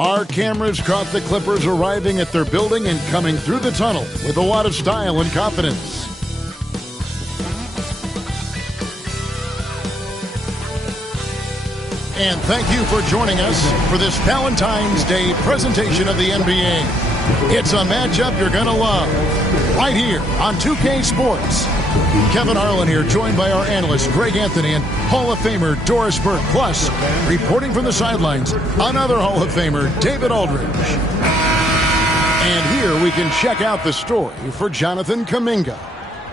Our cameras caught the Clippers arriving at their building and coming through the tunnel with a lot of style and confidence. And thank you for joining us for this Valentine's Day presentation of the NBA. It's a matchup you're going to love right here on 2K Sports. Kevin Harlan here, joined by our analyst Greg Anthony and Hall of Famer Doris Burke. Plus, reporting from the sidelines, another Hall of Famer, David Aldridge. And here we can check out the story for Jonathan Kuminga.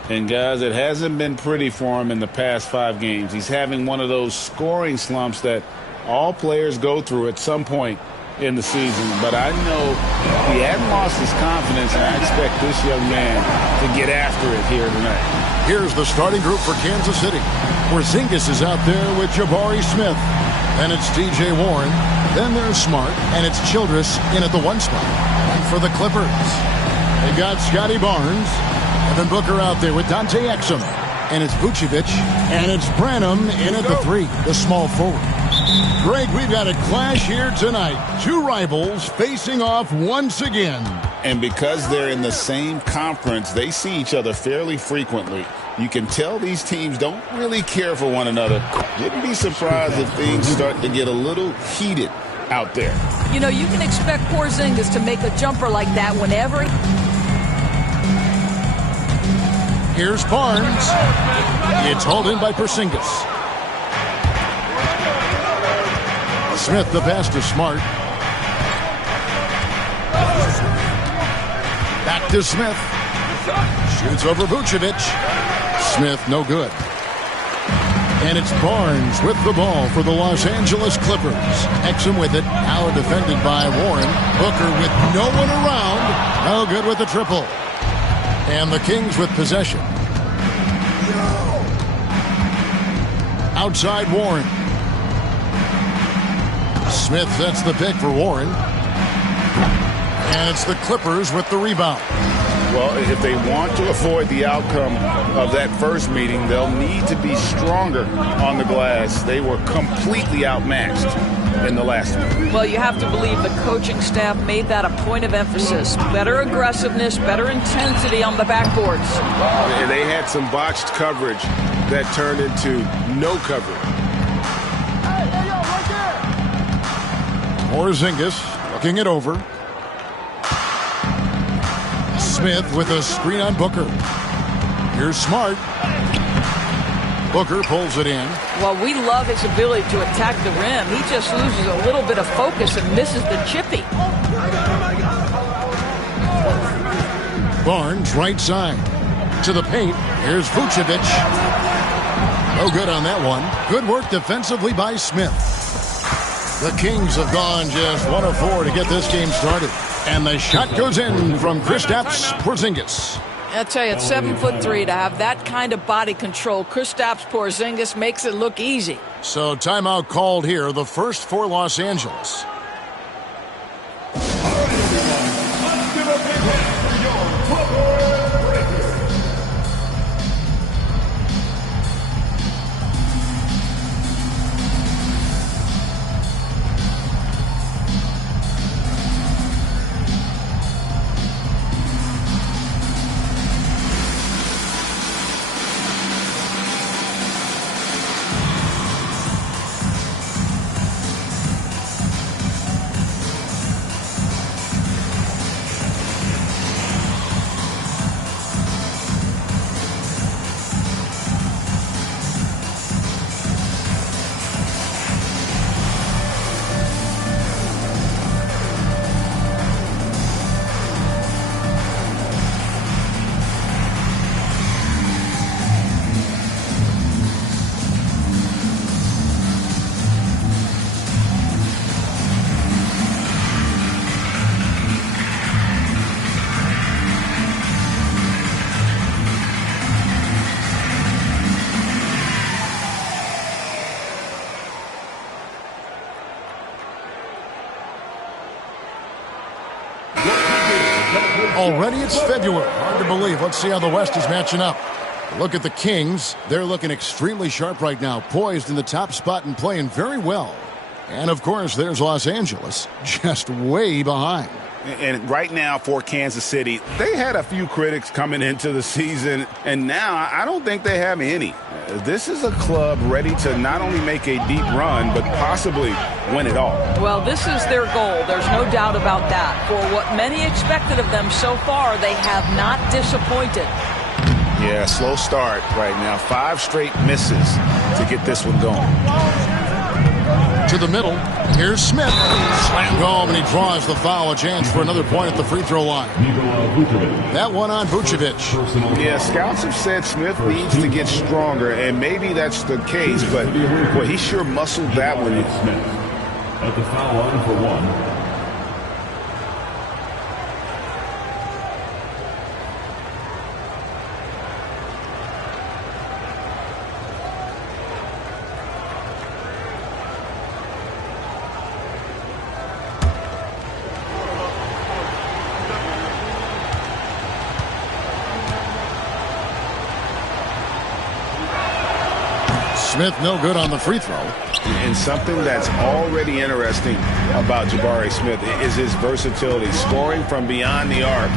And guys, it hasn't been pretty for him in the past 5 games. He's having one of those scoring slumps that all players go through at some point in the season. But I know he hadn't lost his confidence, and I expect this young man to get after it here tonight. Here's the starting group for Kansas City. Porzingis is out there with Jabari Smith. Then it's T.J. Warren. Then there's Smart. And it's Childress in at the 1 spot. And for the Clippers, they got Scotty Barnes. Devin Booker out there with Dante Exum. And it's Vucevic. And it's Branham in at the 3, the small forward. Greg, we've got a clash here tonight. 2 rivals facing off once again. And because they're in the same conference, they see each other fairly frequently. You can tell these teams don't really care for one another. Wouldn't be surprised if things start to get a little heated out there. You know, you can expect Porzingis to make a jumper like that whenever. Here's Barnes. It's hauled in by Porzingis. Smith the pass to Smart. Back to Smith. Shoots over Vucevic. Smith no good. And it's Barnes with the ball for the Los Angeles Clippers. Exum with it. Now defended by Warren. Booker with no one around. No good with the triple. And the Kings with possession. Outside Warren. Smith sets the pick for Warren. And it's the Clippers with the rebound. Well, if they want to avoid the outcome of that first meeting, they'll need to be stronger on the glass. They were completely outmatched in the last one. Well, you have to believe the coaching staff made that a point of emphasis. Better aggressiveness, better intensity on the backboards. They had some botched coverage that turned into no coverage. Porzingis looking it over. Smith with a screen on Booker. Here's Smart. Booker pulls it in. Well, we love his ability to attack the rim. He just loses a little bit of focus and misses the chippy. Barnes right side. To the paint. Here's Vucevic. No good on that one. Good work defensively by Smith. The Kings have gone just 1 of 4 to get this game started. And the shot goes in from Kristaps Porzingis. I tell you, it's 7'3" to have that kind of body control. Kristaps Porzingis makes it look easy. So timeout called here, the first for Los Angeles. Already it's February. Hard to believe. Let's see how the West is matching up. Look at the Kings. They're looking extremely sharp right now. Poised in the top spot and playing very well. And, of course, there's Los Angeles, just way behind. And right now for Kansas City, they had a few critics coming into the season, and now I don't think they have any. This is a club ready to not only make a deep run, but possibly win it all. Well, this is their goal. There's no doubt about that. For what many expected of them so far, they have not disappointed. Yeah, slow start right now. 5 straight misses to get this one going. To the middle, here's Smith. Slammed home, and he draws the foul. A chance for another point at the free throw line. That one on Vucevic. Yeah, scouts have said Smith needs to get stronger, and maybe that's the case, but boy, he sure muscled that one in. At the foul line for 1. Smith no good on the free throw. And something that's already interesting about Jabari Smith is his versatility, scoring from beyond the arc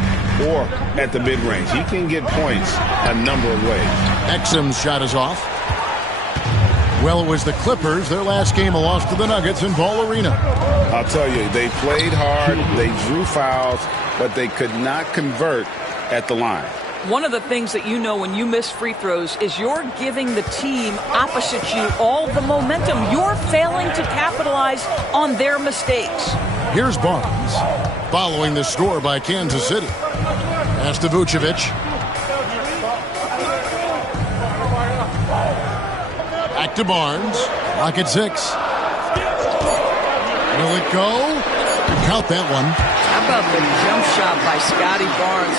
or at the mid-range. He can get points a number of ways. Exum's shot is off. Well, it was the Clippers. Their last game, a loss to the Nuggets in Ball Arena. I'll tell you, they played hard, they drew fouls, but they could not convert at the line. One of the things that you know when you miss free throws is you're giving the team opposite you all the momentum. You're failing to capitalize on their mistakes. Here's Barnes, following the score by Kansas City. Pass to Vucevic. Back to Barnes. Clock at 6. Will it go? Count that one. How about the jump shot by Scotty Barnes?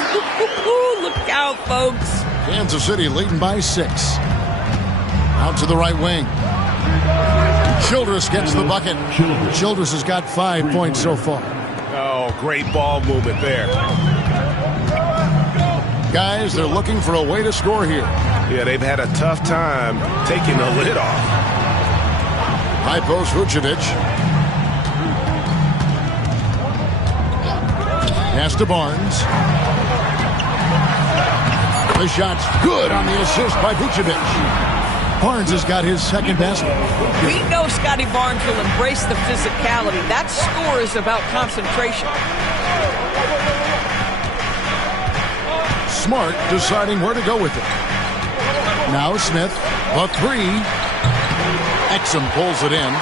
Look out, folks. Kansas City leading by 6. Out to the right wing. Childress gets the bucket. Childress has got 5 points so far. Oh, great ball movement there. Guys, they're looking for a way to score here. Yeah, they've had a tough time taking the lid off. High post Vucevic. Pass to Barnes. The shot's good on the assist by Vucevic. Barnes has got his second basket. We know Scotty Barnes will embrace the physicality. That score is about concentration. Smart deciding where to go with it. Now Smith, the 3. Exum pulls it in.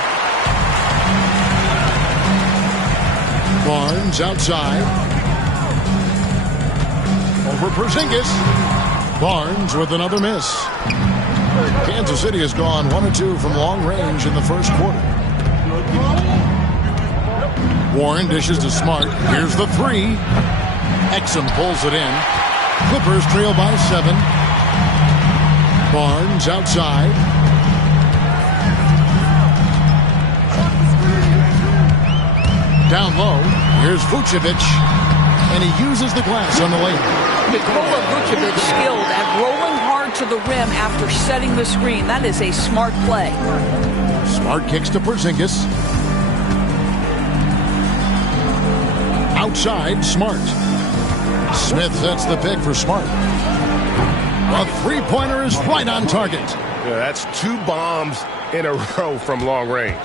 Barnes outside. Over Porzingis. Barnes with another miss. Kansas City has gone 1 of 2 from long range in the first quarter. Warren dishes to Smart. Here's the 3. Exum pulls it in. Clippers trail by 7. Barnes outside. Down low. Here's Vucevic. And he uses the glass on the lane. Nikola Vucevic skilled at rolling hard to the rim after setting the screen. That is a smart play. Smart kicks to Porzingis. Outside, Smart. Smith sets the pick for Smart. A three-pointer is right on target. Yeah, that's 2 bombs in a row from long range.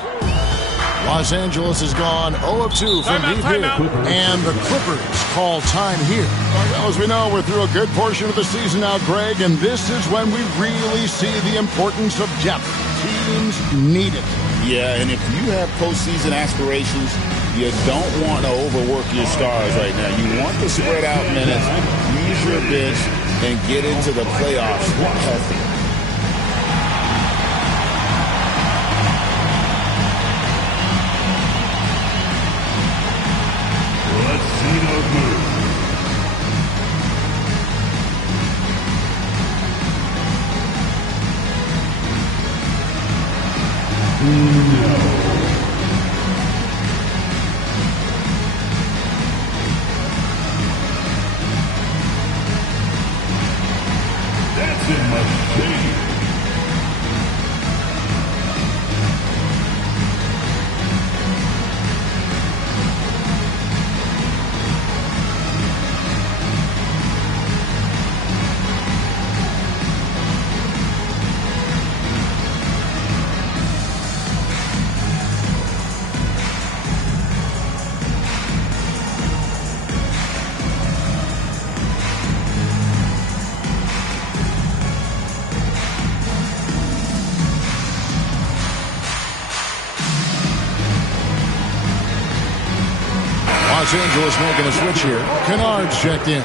Los Angeles has gone 0 of 2 from deep here. And the Clippers call time here. Well, as we know, we're through a good portion of the season now, Greg, and this is when we really see the importance of depth. Teams need it. Yeah, and if you have postseason aspirations, you don't want to overwork your stars right now. You want to spread out minutes, use your bench, and get into the playoffs healthy. That's in my shade. Los Angeles making a switch here. Kennard's checked in.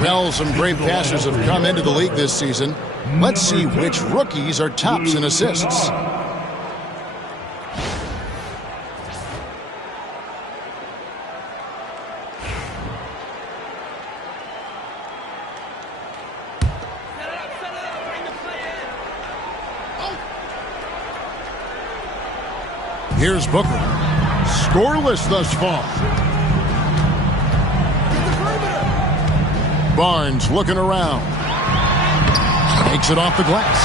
Well, some great passers have come into the league this season. Let's see which rookies are tops in assists. Here's Booker. Scoreless thus far. Barnes looking around. Takes it off the glass.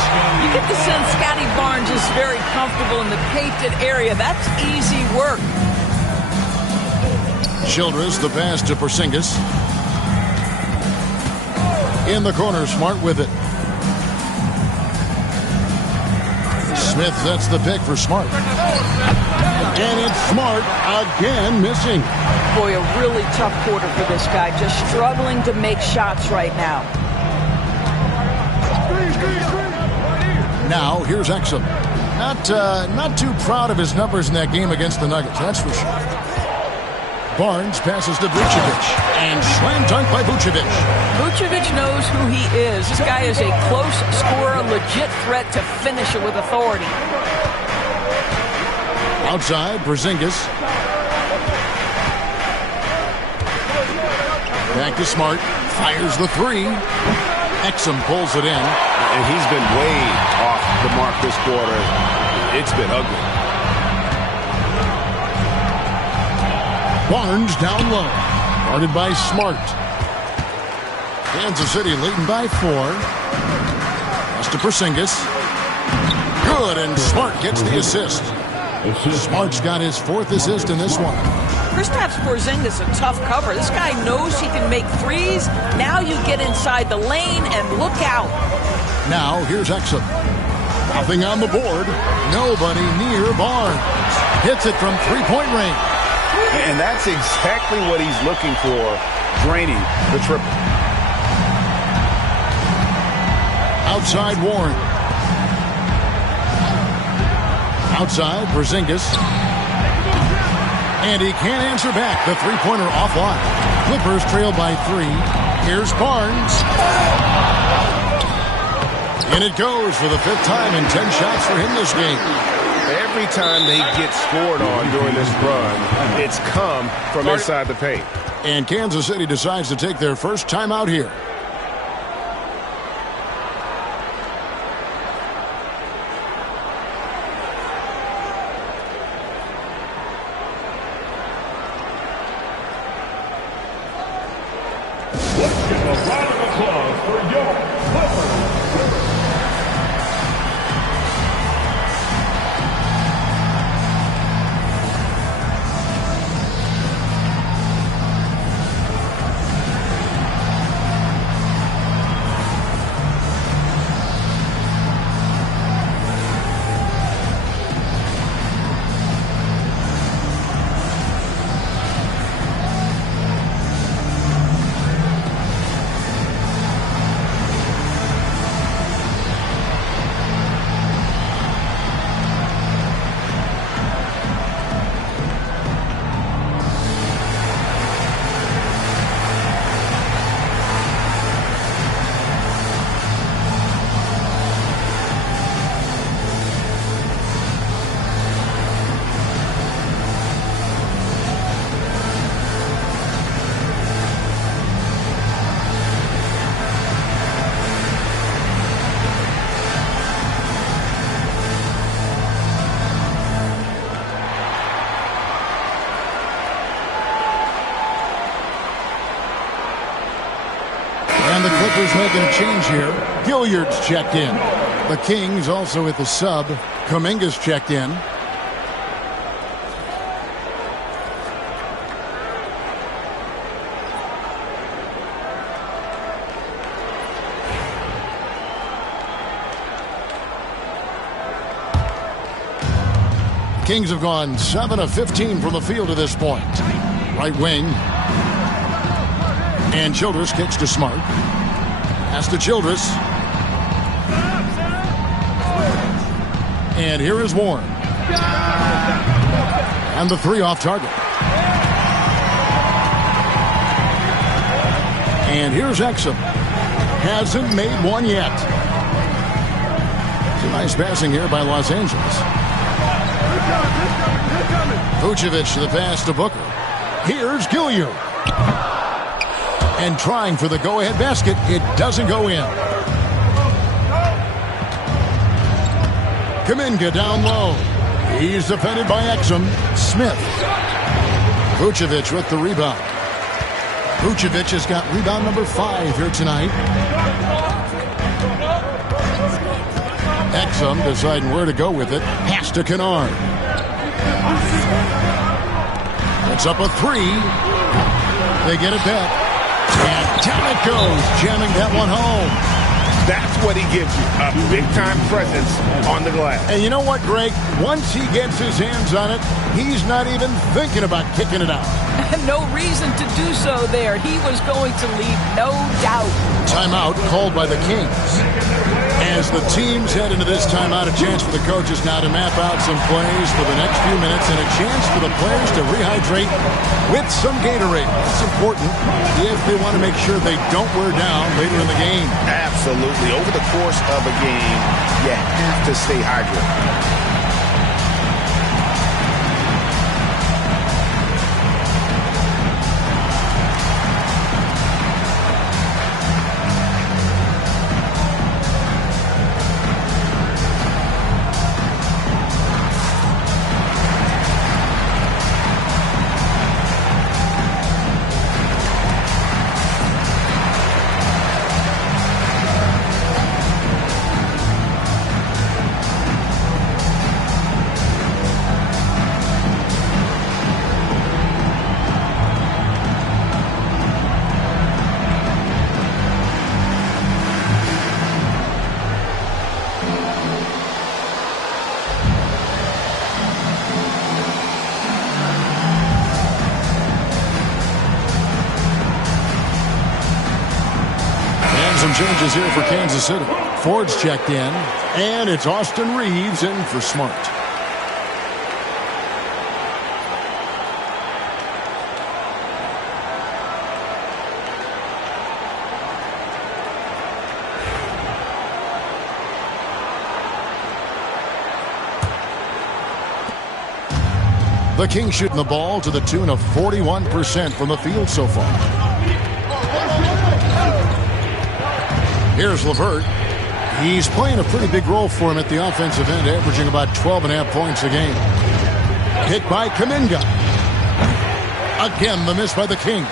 You get the sense Scotty Barnes is very comfortable in the painted area. That's easy work. Childress, the pass to Porzingis. In the corner, Smart with it. Smith sets the pick for Smart. And it's Smart again missing. Boy, a really tough quarter for this guy. Just struggling to make shots right now. Now, here's Exum. Not too proud of his numbers in that game against the Nuggets, that's for sure. Barnes passes to Vucevic. And slam dunk by Vucevic. Vucevic knows who he is. This guy is a close scorer, legit threat to finish it with authority. Outside, Porzingis. Back to Smart. Fires the three. Exum pulls it in. And he's been way off the mark this quarter. It's been ugly. Barnes down low. Guarded by Smart. Kansas City leading by 4. Pass to Porzingis. Good, and Smart gets the assist. Smart's got his 4th assist in this one. Kristaps Porzingis, a tough cover. This guy knows he can make threes. Now you get inside the lane and look out. Now here's Exum. Nothing on the board. Nobody near Barnes. Hits it from three-point range. And that's exactly what he's looking for, draining the triple. Outside Warren. Outside Porzingis. And he can't answer back. The three-pointer offline. Clippers trail by 3. Here's Barnes. And it goes for the 5th time in 10 shots for him this game. Every time they get scored on during this run, it's come from inside the paint. And Kansas City decides to take their first timeout here. A round of applause for your Clippers. And the Clippers making a change here. Hilliard's checked in. The Kings also at the sub. Kuminga's checked in. Kings have gone 7 of 15 from the field to this point. Right wing. And Childress kicks to Smart. Pass to Childress. And here is Warren. And the 3 off target. And here's Exum. Hasn't made one yet. It's a nice passing here by Los Angeles. Vucevic to the pass to Booker. Here's Gilliard. And trying for the go-ahead basket. It doesn't go in. Kuminga down low. He's defended by Exum. Smith. Vucevic with the rebound. Vucevic has got rebound number 5 here tonight. Exum deciding where to go with it. Pass to Kennard. It's up a 3. They get it back. And down it goes. Jamming that one home. That's what he gives you, a big-time presence on the glass. And you know what, Greg? Once he gets his hands on it, he's not even thinking about kicking it out. No reason to do so there. He was going to leave, no doubt. Timeout called by the Kings. As the teams head into this timeout, a chance for the coaches now to map out some plays for the next few minutes and a chance for the players to rehydrate with some Gatorade. It's important if they want to make sure they don't wear down later in the game. Absolutely. Over the course of a game, you have to stay hydrated. Some changes here for Kansas City. Ford's checked in, and it's Austin Reeves in for Smart. The Kings shooting the ball to the tune of 41% from the field so far. Here's LeVert. He's playing a pretty big role for him at the offensive end, averaging about 12.5 points a game. Hit by Kuminga. Again, the miss by the Kings.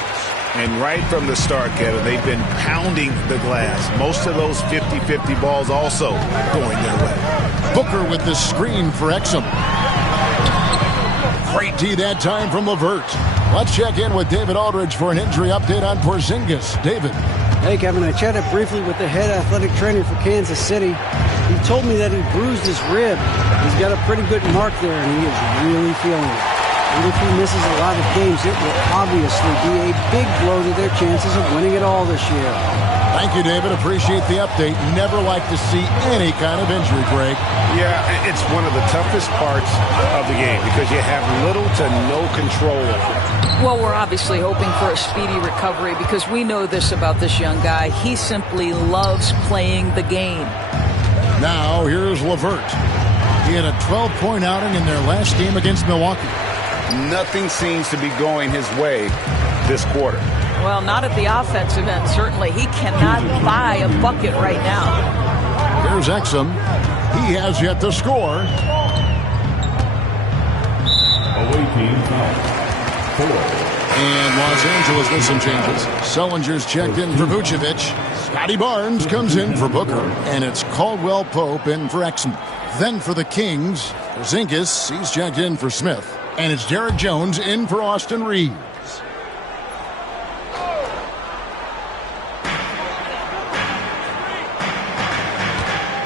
And right from the start, Kevin, they've been pounding the glass. Most of those 50-50 balls also going their way. Booker with the screen for Exum. Great D that time from LeVert. Let's check in with David Aldridge for an injury update on Porzingis. David. Hey, Kevin, I chatted briefly with the head athletic trainer for Kansas City. He told me that he bruised his rib. He's got a pretty good mark there, and he is really feeling it. And if he misses a lot of games, it will obviously be a big blow to their chances of winning it all this year. Thank you, David. Appreciate the update. Never like to see any kind of injury, Greg. Yeah, it's one of the toughest parts of the game because you have little to no control over it. Well, we're obviously hoping for a speedy recovery because we know this about this young guy. He simply loves playing the game. Now, here's LeVert. He had a 12-point outing in their last game against Milwaukee. Nothing seems to be going his way this quarter. Well, not at the offensive end, certainly. He cannot buy a bucket right now. Here's Exum. He has yet to score. Away team foul. 4. And Los Angeles with some changes. Sullinger's checked in for Vucevic. Scotty Barnes comes in for Booker. And it's Caldwell Pope in for Exum. Then for the Kings, Porzingis, he's checked in for Smith. And it's Derek Jones in for Austin Reeves.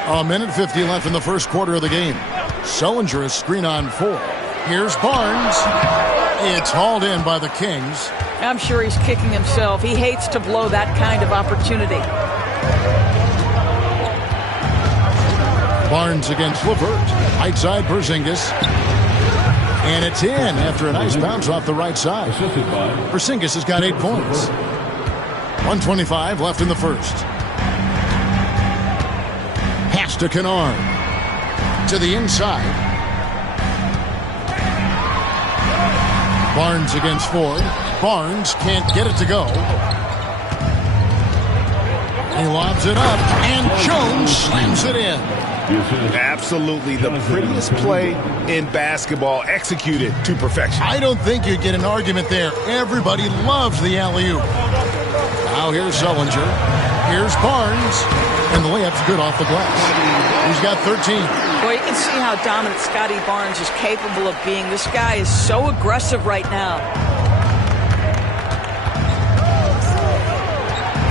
A minute 50 left in the first quarter of the game. Sullinger is screen on 4. Here's Barnes. It's hauled in by the Kings. I'm sure he's kicking himself. He hates to blow that kind of opportunity. Barnes against LeVert. Right side Porzingis. And it's in after a nice bounce off the right side. Porzingis has got 8 points. 1:25 left in the first. Pass to Kennard. To the inside. Barnes against Ford. Barnes can't get it to go. He lobs it up, and Jones slams it in. Absolutely the prettiest play in basketball, executed to perfection. I don't think you'd get an argument there. Everybody loves the alley-oop. Now here's Sullinger. Here's Barnes. And the layup's good off the glass. He's got 13. Boy, you can see how dominant Scotty Barnes is capable of being. This guy is so aggressive right now.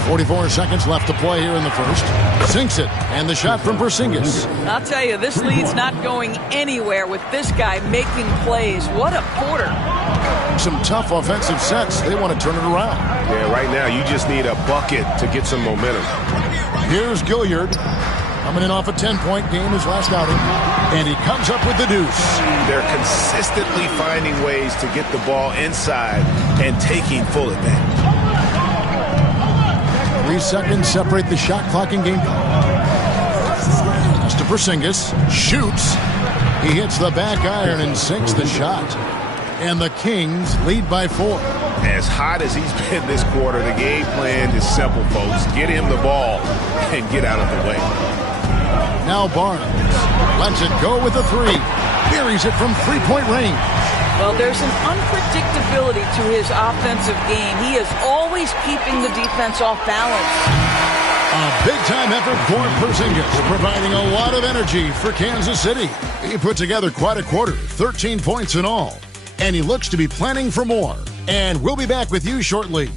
44 seconds left to play here in the first. Sinks it, and the shot from Porzingis. I'll tell you, this lead's not going anywhere with this guy making plays. What a quarter. Some tough offensive sets. They want to turn it around. Yeah, right now you just need a bucket to get some momentum. Here's Gilliard. Coming in off a 10-point game his last outing. And he comes up with the deuce. They're consistently finding ways to get the ball inside and taking full advantage. 3 seconds separate the shot clock and game clock. Pass to Porzingis. Shoots. He hits the back iron and sinks the shot. And the Kings lead by 4. As hot as he's been this quarter, the game plan is simple, folks. Get him the ball and get out of the way. Now Barnes lets it go with a 3. Buries it from 3-point range. Well, there's an unpredictability to his offensive game. He is always keeping the defense off balance. A big-time effort for Porzingis, providing a lot of energy for Kansas City. He put together quite a quarter, 13 points in all. And he looks to be planning for more. And we'll be back with you shortly.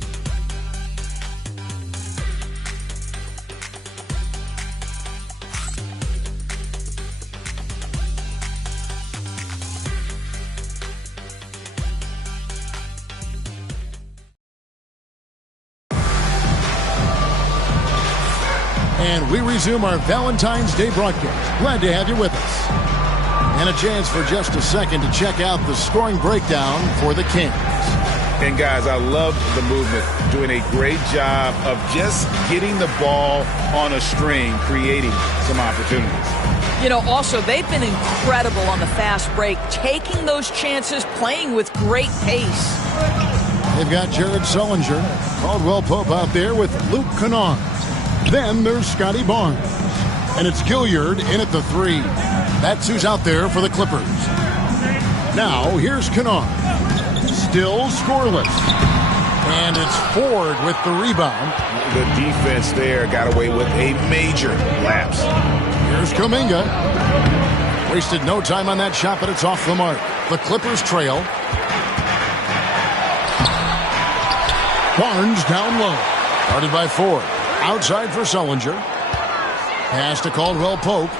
And we resume our Valentine's Day broadcast. Glad to have you with us. And a chance for just a second to check out the scoring breakdown for the Kings. And guys, I loved the movement. Doing a great job of just getting the ball on a string, creating some opportunities. You know, also, they've been incredible on the fast break, taking those chances, playing with great pace. They've got Jared Sullinger, Caldwell Pope out there with Luke Kennard. Then there's Scotty Barnes. And it's Gilliard in at the 3. That's who's out there for the Clippers. Now, here's Kennard. Still scoreless. And it's Ford with the rebound. The defense there got away with a major lapse. Here's Kuminga. Wasted no time on that shot, but it's off the mark. The Clippers trail. Barnes down low. Guarded by Ford. Outside for Sullinger. Pass to Caldwell Pope.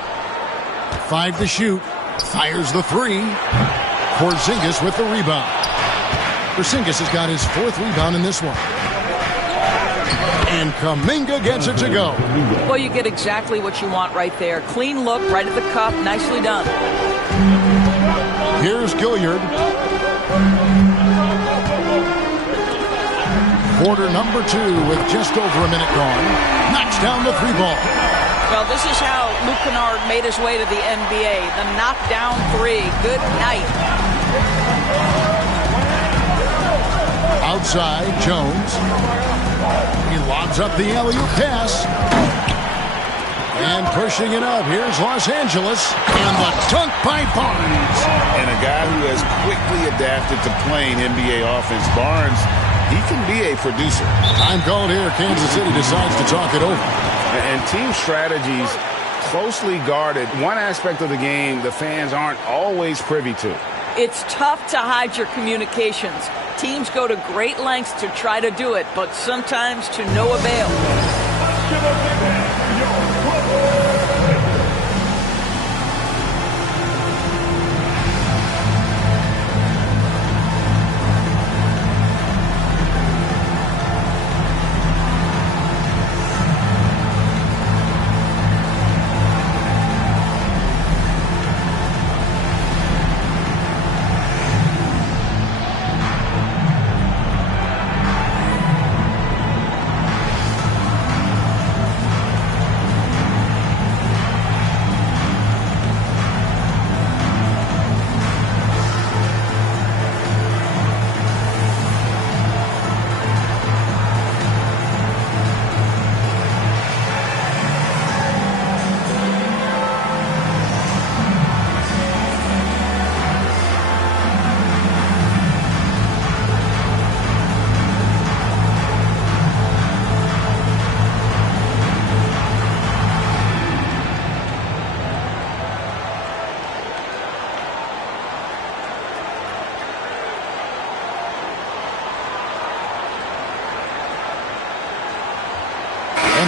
5 to shoot. Fires the 3. Porzingis with the rebound. Porzingis has got his 4th rebound in this one. And Kuminga gets it to go. Well, you get exactly what you want right there. Clean look, right at the cup. Nicely done. Here's Gilliard. Quarter number 2 with just over a minute gone. Knocks down the 3 ball. Well, this is how Luke Kennard made his way to the NBA. The knockdown 3. Good night. Outside, Jones. He lobs up the alley-oop pass. And pushing it up. Here's Los Angeles. And the dunk by Barnes. And a guy who has quickly adapted to playing NBA offense, Barnes, he can be a producer. Time called here. Kansas City decides to talk it over. And team strategies closely guarded. One aspect of the game the fans aren't always privy to. It's tough to hide your communications. Teams go to great lengths to try to do it, but sometimes to no avail.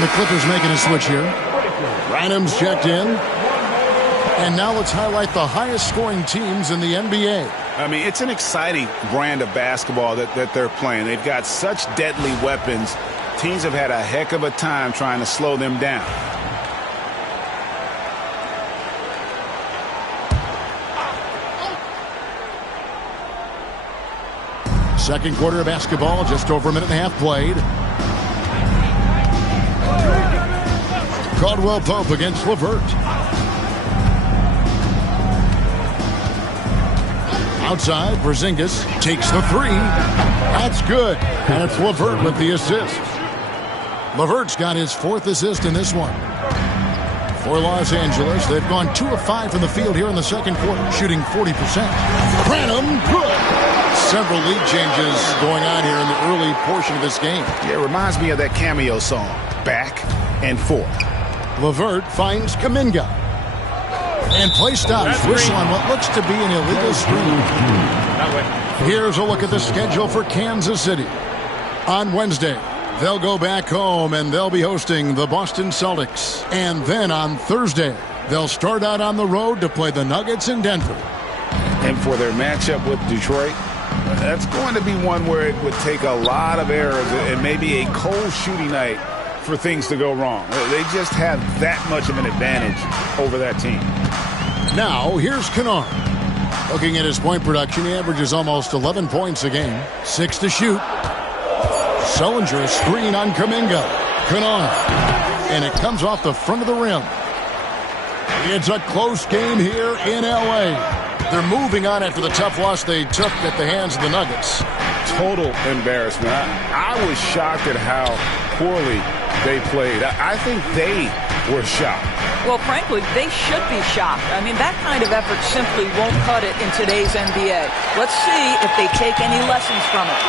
the Clippers making a switch here. Branham's checked in. And now let's highlight the highest scoring teams in the NBA. I mean, it's an exciting brand of basketball that they're playing. They've got such deadly weapons. Teams have had a heck of a time trying to slow them down. Second quarter of basketball, just over a minute and a half played. Caldwell Pope against LeVert. Outside, Porzingis takes the three. That's good. And it's LeVert with the assist. LeVert's got his 4th assist in this one. For Los Angeles, they've gone 2 of 5 from the field here in the second quarter, shooting 40%. Branham, good. Several lead changes going on here in the early portion of this game. Yeah, it reminds me of that cameo song, Back and Forth. LeVert finds Kuminga. And play stops. Whistle on what looks to be an illegal screen. Here's a look at the schedule for Kansas City. On Wednesday, they'll go back home and they'll be hosting the Boston Celtics. And then on Thursday, they'll start out on the road to play the Nuggets in Denver. And for their matchup with Detroit, that's going to be one where it would take a lot of errors and maybe a cold shooting night for things to go wrong. They just have that much of an advantage over that team. Now, here's Kennard. Looking at his point production, he averages almost 11 points a game. 6 to shoot. Sullinger, a screen on Kuminga. Kennard. And it comes off the front of the rim. It's a close game here in L.A. They're moving on after the tough loss they took at the hands of the Nuggets. Total embarrassment. I was shocked at how poorly they played. I think they were shocked. Well, frankly, they should be shocked. I mean, that kind of effort simply won't cut it in today's NBA. Let's see if they take any lessons from it.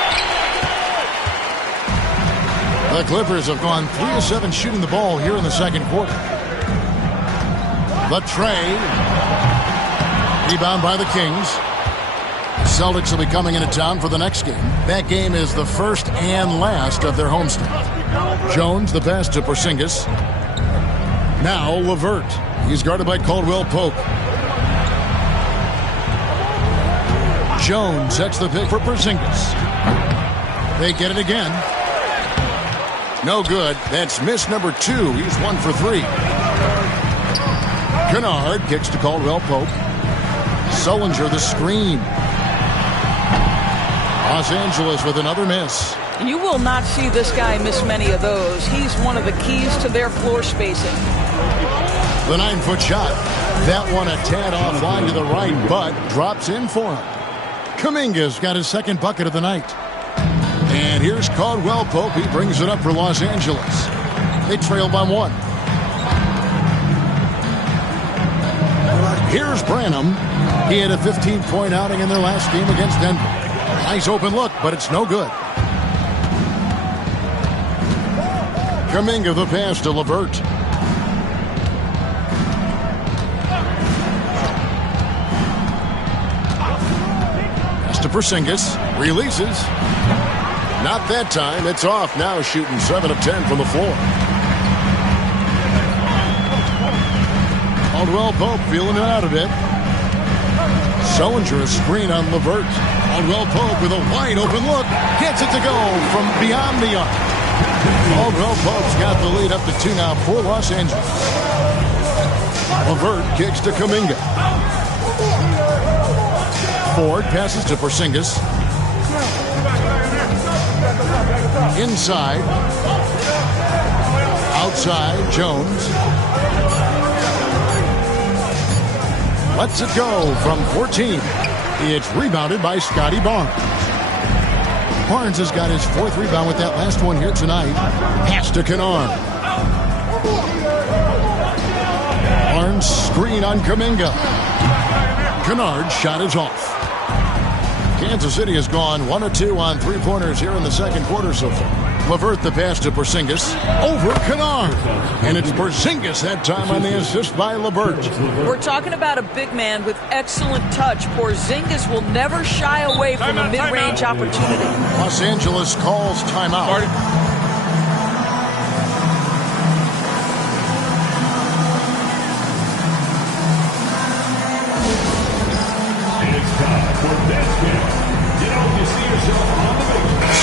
The Clippers have gone 3 of 7 shooting the ball here in the second quarter. The tray. Rebound by the Kings. Celtics will be coming into town for the next game. That game is the first and last of their homestand. Jones, the pass to Porzingis. Now LeVert. He's guarded by Caldwell Pope. Jones sets the pick for Porzingis. They get it again. No good. That's miss number 2. He's 1 for 3. Kennard kicks to Caldwell Pope. Sullinger the screen. Los Angeles with another miss. You will not see this guy miss many of those. He's one of the keys to their floor spacing. The 9-foot shot. That one a tad offline to the right, but drops in for him. Kuminga's got his second bucket of the night. And here's Caldwell Pope. He brings it up for Los Angeles. They trail by 1. Here's Branham. He had a 15-point outing in their last game against Denver. Nice open look, but it's no good. Kuminga the pass to LeVert. Pass to Porzingis. Releases. Not that time. It's off now, shooting 7 of 10 from the floor. Caldwell Pope feeling it out a bit. Sullinger a screen on LeVert. Caldwell Pope with a wide open look. Gets it to go from beyond the arc. Caldwell Pope's got the lead up to 2 now for Los Angeles. LeVert kicks to Kuminga. Ford passes to Porzingis. Inside. Outside, Jones. Lets it go from 14. It's rebounded by Scotty Barnes. Barnes has got his 4th rebound with that last one here tonight. Pass to Kennard. Barnes screen on Kuminga. Kennard's shot is off. Kansas City has gone 1 of 2 on 3-pointers here in the second quarter so far. LeVert the pass to Porzingis. Over Kennard. And it's Porzingis that time on the assist by LeVert. We're talking about a big man with excellent touch. Porzingis will never shy away from a mid-range opportunity. Los Angeles calls timeout.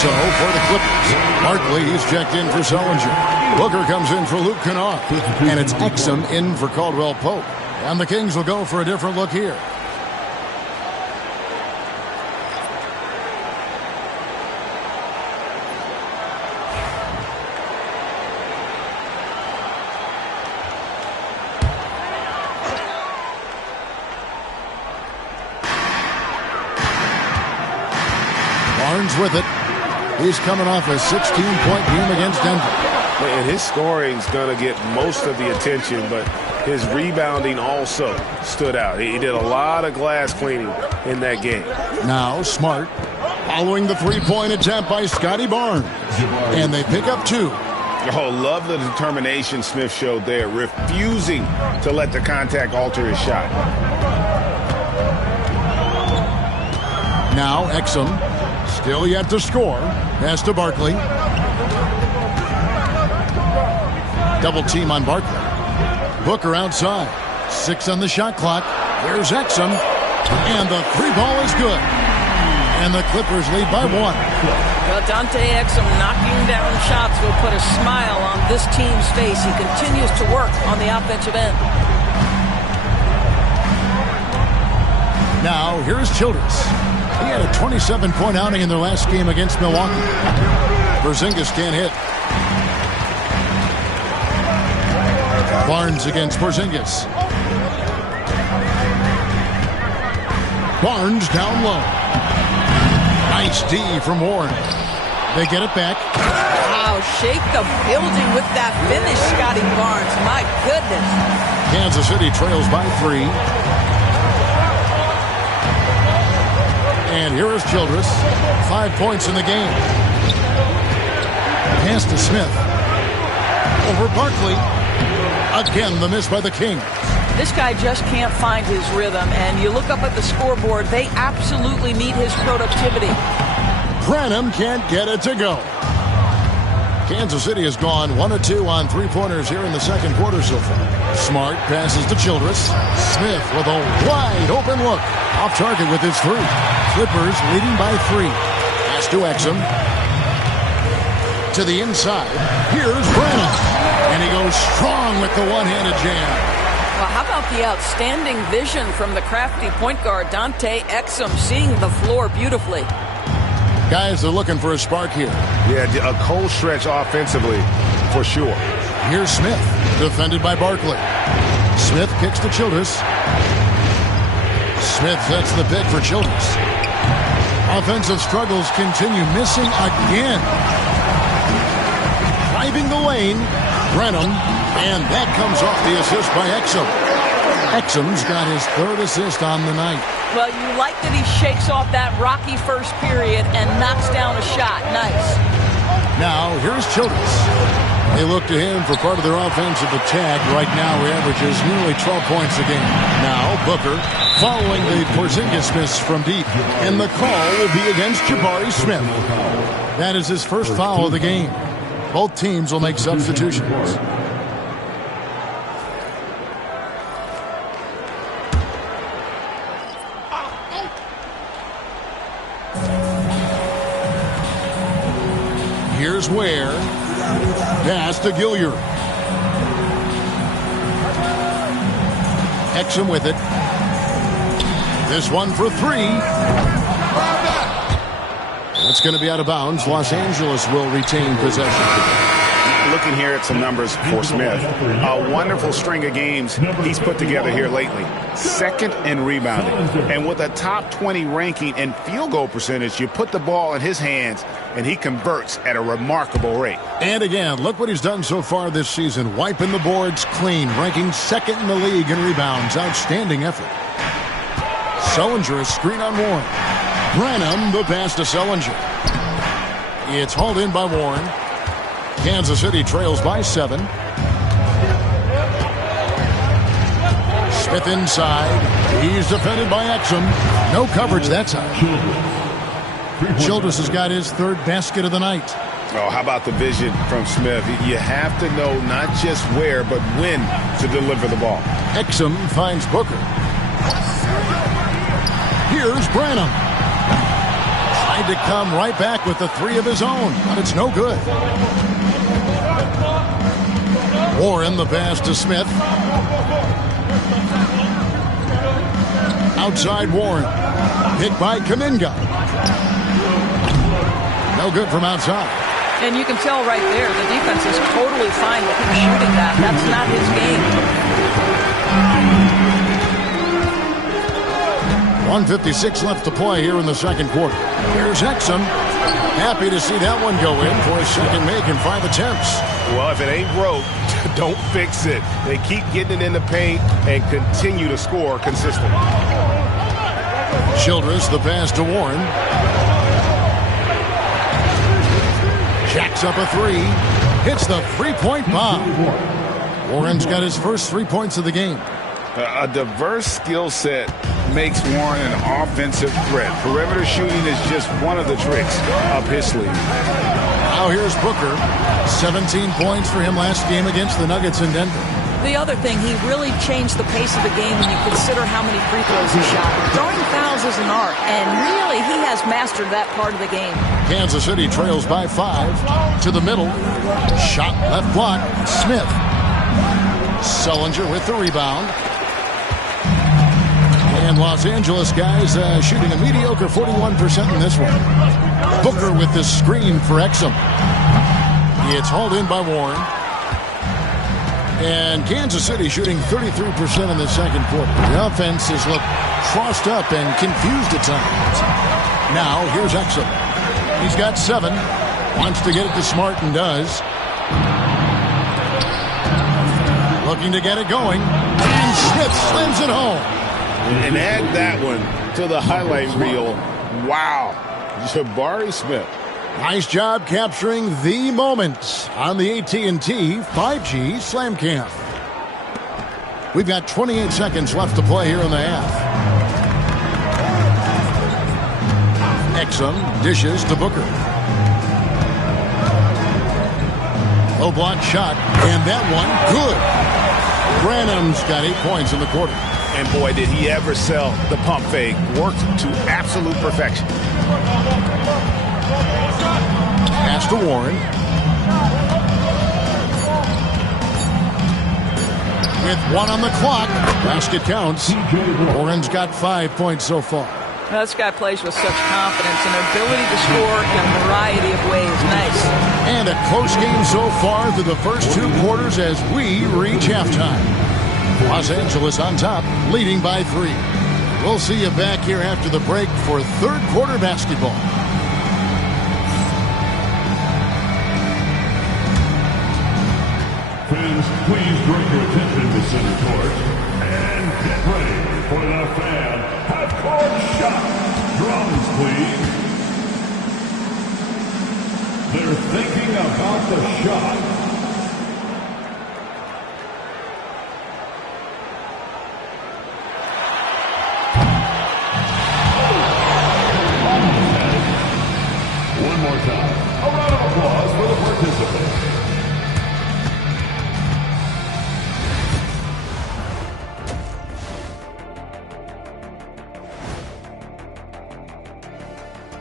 So for the Clippers, Barkley, he's checked in for Sullinger. Booker comes in for Luke Kennard. And it's Exum in for Caldwell Pope. And the Kings will go for a different look here. Barnes with it. He's coming off a 16-point game against Denver. And his scoring's going to get most of the attention, but his rebounding also stood out. He did a lot of glass cleaning in that game. Now Smart following the three-point attempt by Scotty Barnes. And they pick up 2. Oh, love the determination Smith showed there, refusing to let the contact alter his shot. Now Exum, still yet to score. Pass to Barkley. Double team on Barkley. Booker outside. 6 on the shot clock. Here's Exum. And the 3-ball is good. And the Clippers lead by 1. Well, Dante Exum knocking down shots will put a smile on this team's face. He continues to work on the offensive end. Now, here's Childress. He had a 27-point outing in their last game against Milwaukee. Porzingis can't hit. Barnes against Porzingis. Barnes down low. Nice D from Warren. They get it back. Wow, shake the building with that finish, Scotty Barnes. My goodness. Kansas City trails by 3. And here is Childress. 5 points in the game. Pass to Smith. Over Barkley. Again, the miss by the Kings. This guy just can't find his rhythm, and you look up at the scoreboard, they absolutely need his productivity. Branham can't get it to go. Kansas City has gone 1 of 2 on three-pointers here in the second quarter so far. Smart passes to Childress. Smith with a wide open look. Off target with his 3. Clippers leading by 3. Pass to Exum. To the inside. Here's Branham. And he goes strong with the one-handed jam. Well, how about the outstanding vision from the crafty point guard, Dante Exum, seeing the floor beautifully. Guys are looking for a spark here. Yeah, a cold stretch offensively, for sure. Here's Smith, defended by Barkley. Smith kicks to Childress. Smith sets the pick for Childress. Offensive struggles continue, missing again. Driving the lane, Branham, and that comes off the assist by Exum. Exum's got his 3rd assist on the night. Well, you like that he shakes off that rocky first period and knocks down a shot. Nice. Now, here's Childress. They look to him for part of their offensive attack. Right now, he averages nearly 12 points a game. Now, Booker, following the Porzingis miss from deep. And the call will be against Jabari Smith. That is his first foul of the game. Both teams will make substitutions. Here's Ware. Pass to Gilliard. Exum with it. This one for 3. That's going to be out of bounds. Los Angeles will retain possession. Looking here at some numbers for Smith. A wonderful string of games he's put together here lately. 2nd in rebounding. And with a top 20 ranking and field goal percentage, you put the ball in his hands and he converts at a remarkable rate. And again, look what he's done so far this season. Wiping the boards clean, ranking 2nd in the league in rebounds. Outstanding effort. Sullinger, a screen on Warren. Branham, the pass to Sullinger. It's hauled in by Warren. Kansas City trails by 7. Smith inside. He's defended by Exum. No coverage that time. Childress has got his 3rd basket of the night. Oh, how about the vision from Smith? You have to know not just where, but when to deliver the ball. Exum finds Booker. Here's Branham. tried to come right back with the three of his own, but it's no good. Warren, the pass to Smith. Outside Warren. Hit by Kuminga. No good from outside. And you can tell right there, the defense is totally fine with him shooting that. That's not his game. 1:56 left to play here in the second quarter. Here's Exum. Happy to see that one go in for his second make in 5 attempts. Well, if it ain't broke, don't fix it. They keep getting it in the paint and continue to score consistently. Childress, the pass to Warren. Jacks up a three. Hits the three-point bomb. Warren's got his first 3 points of the game. A diverse skill set makes Warren an offensive threat. Perimeter shooting is just one of the tricks up his sleeve. Now here's Booker. 17 points for him last game against the Nuggets in Denver. The other thing, he really changed the pace of the game when you consider how many free throws he shot. Drawing fouls is an art, and really he has mastered that part of the game. Kansas City trails by 5. To the middle. Shot left block. Smith. Sullinger with the rebound. And Los Angeles guys shooting a mediocre 41% in this one. Booker with the screen for Exum. It's hauled in by Warren. And Kansas City shooting 33% in the second quarter. The offense has looked crossed up and confused at times. Now, here's Exum. He's got 7. Wants to get it to Smart and does. Looking to get it going. And Smith slams it home. And add that one to the highlight reel. Wow. Jabari Smith. Nice job capturing the moments on the AT&T 5G Slam Cam. We've got 28 seconds left to play here in the half. Exum dishes to Booker. Low block shot, and that one good. Branham's got 8 points in the quarter. And boy, did he ever sell the pump fake. Worked to absolute perfection. Pass to Warren. With 1 on the clock. Basket counts. Warren's got 5 points so far. Now, this guy plays with such confidence and ability to score in a variety of ways. Nice. And a close game so far through the first 2 quarters as we reach halftime. Los Angeles on top, leading by 3. We'll see you back here after the break for third quarter basketball. Fans, please direct your attention to center court and get ready for the fan half-court shot. Drums, please. They're thinking about the shot. One more time. A round of applause for the participants.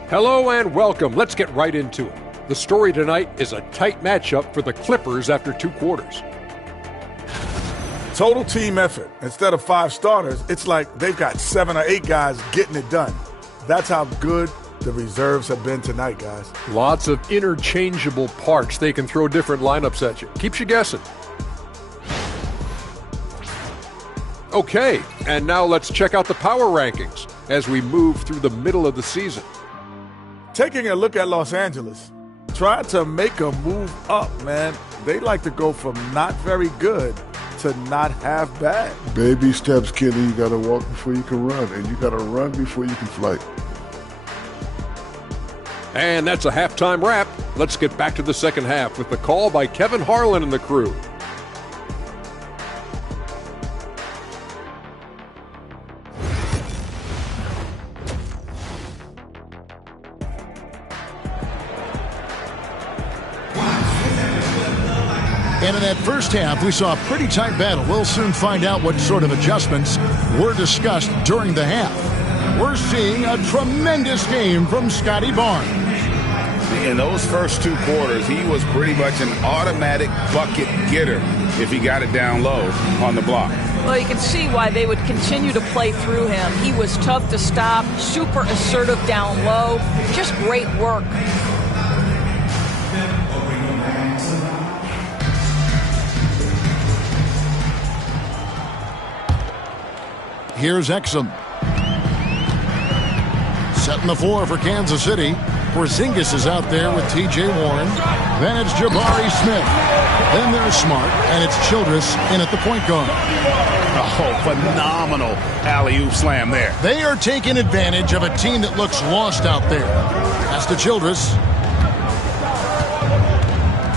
Hello and welcome. Let's get right into it. The story tonight is a tight matchup for the Clippers after 2 quarters. Total team effort. Instead of 5 starters, it's like they've got 7 or 8 guys getting it done. That's how good the reserves have been tonight, guys. Lots of interchangeable parts. They can throw different lineups at you. Keeps you guessing. Okay, and now let's check out the power rankings as we move through the middle of the season. Taking a look at Los Angeles, try to make a move up, man. They like to go from not very good to not half bad. Baby steps, Kenny. You got to walk before you can run, and you got to run before you can fly. And that's a halftime wrap. Let's get back to the second half with the call by Kevin Harlan and the crew. And in that first half, we saw a pretty tight battle. We'll soon find out what sort of adjustments were discussed during the half. we're seeing a tremendous game from Scotty Barnes. In those first 2 quarters, he was pretty much an automatic bucket getter if he got it down low on the block. Well, you can see why they would continue to play through him. He was tough to stop, super assertive down low. Just great work. Here's Exum. Setting the floor for Kansas City. Porzingis is out there with T.J. Warren. Then it's Jabari Smith. Then there's Smart, and it's Childress in at the point guard. Oh, phenomenal alley-oop slam there. They are taking advantage of a team that looks lost out there. That's to Childress.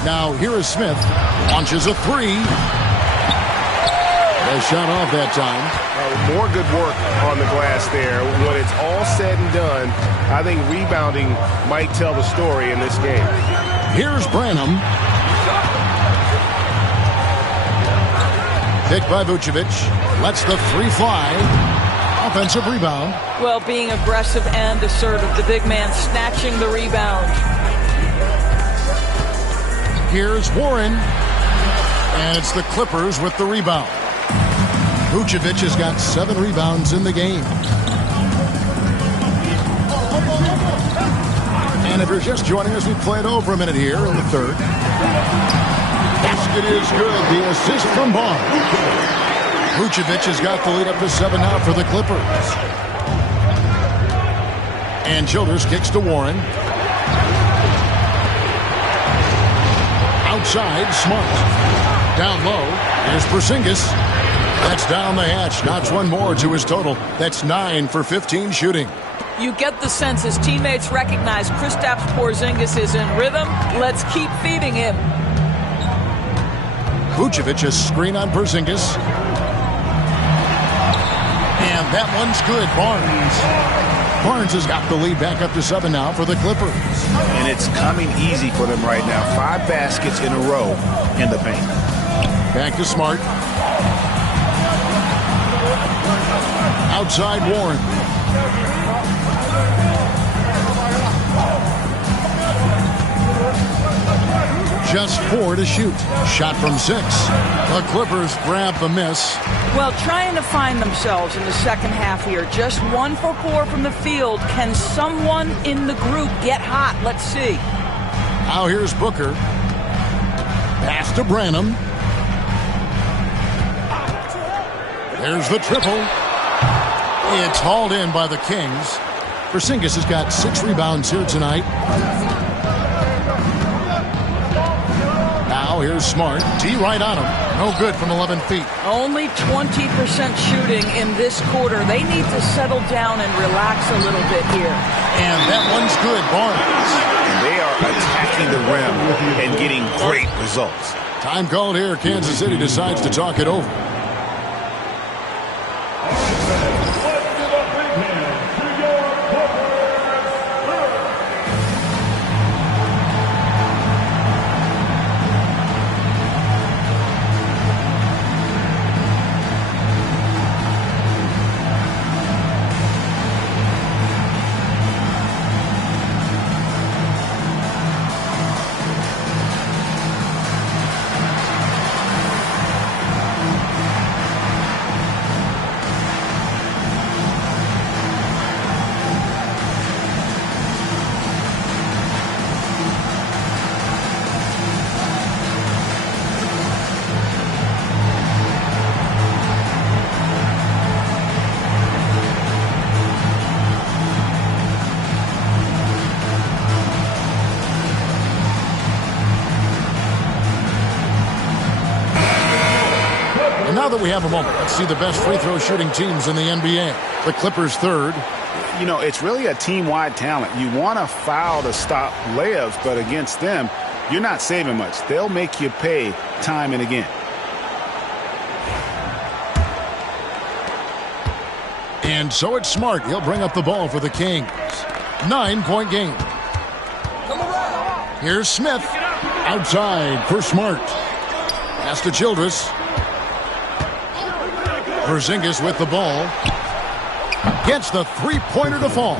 Now here is Smith. Launches a 3. A shot off that time. More good work on the glass there. When it's all said and done, I think rebounding might tell the story in this game. Here's Branham. Picked by Vucevic. Lets the 3 fly. Offensive rebound. Well, being aggressive and assertive. The big man snatching the rebound. Here's Warren. And it's the Clippers with the rebound. Vucevic has got 7 rebounds in the game. And if you're just joining us, we played over a minute here in the third. Basket is good. The assist from Barnes. Vucevic has got the lead up to 7 now for the Clippers. And Childress kicks to Warren. Outside, Smart. Down low, here's Porzingis. That's down the hatch. Knocks one more to his total. That's 9 for 15 shooting. You get the sense his teammates recognize Kristaps Porzingis is in rhythm. Let's keep feeding him. Vucevic has screen on Porzingis. And that one's good. Barnes has got the lead back up to 7 now for the Clippers. And it's coming easy for them right now. 5 baskets in a row in the paint. Back to Smart. Outside Warren. Just 4 to shoot. Shot from 6. The Clippers grab the miss. Well, trying to find themselves in the second half here. Just 1 for 4 from the field. Can someone in the group get hot? Let's see. Now here's Booker. Pass to Branham. There's the triple. It's hauled in by the Kings. Porzingis has got 6 rebounds here tonight. Now here's Smart. D right on him. No good from 11 feet. Only 20% shooting in this quarter. They need to settle down and relax a little bit here. And that one's good. Barnes. They are attacking the rim and getting great results. Time called here. Kansas City decides to talk it over. Now that we have a moment, let's see the best free throw shooting teams in the NBA. The Clippers third. You know, it's really a team-wide talent. You want to foul to stop layups, but against them, you're not saving much. They'll make you pay time and again. And so it's Smart. He'll bring up the ball for the Kings. 9-point game. Here's Smith. Outside for Smart. Pass to Childress. Porzingis with the ball. gets the three-pointer to fall.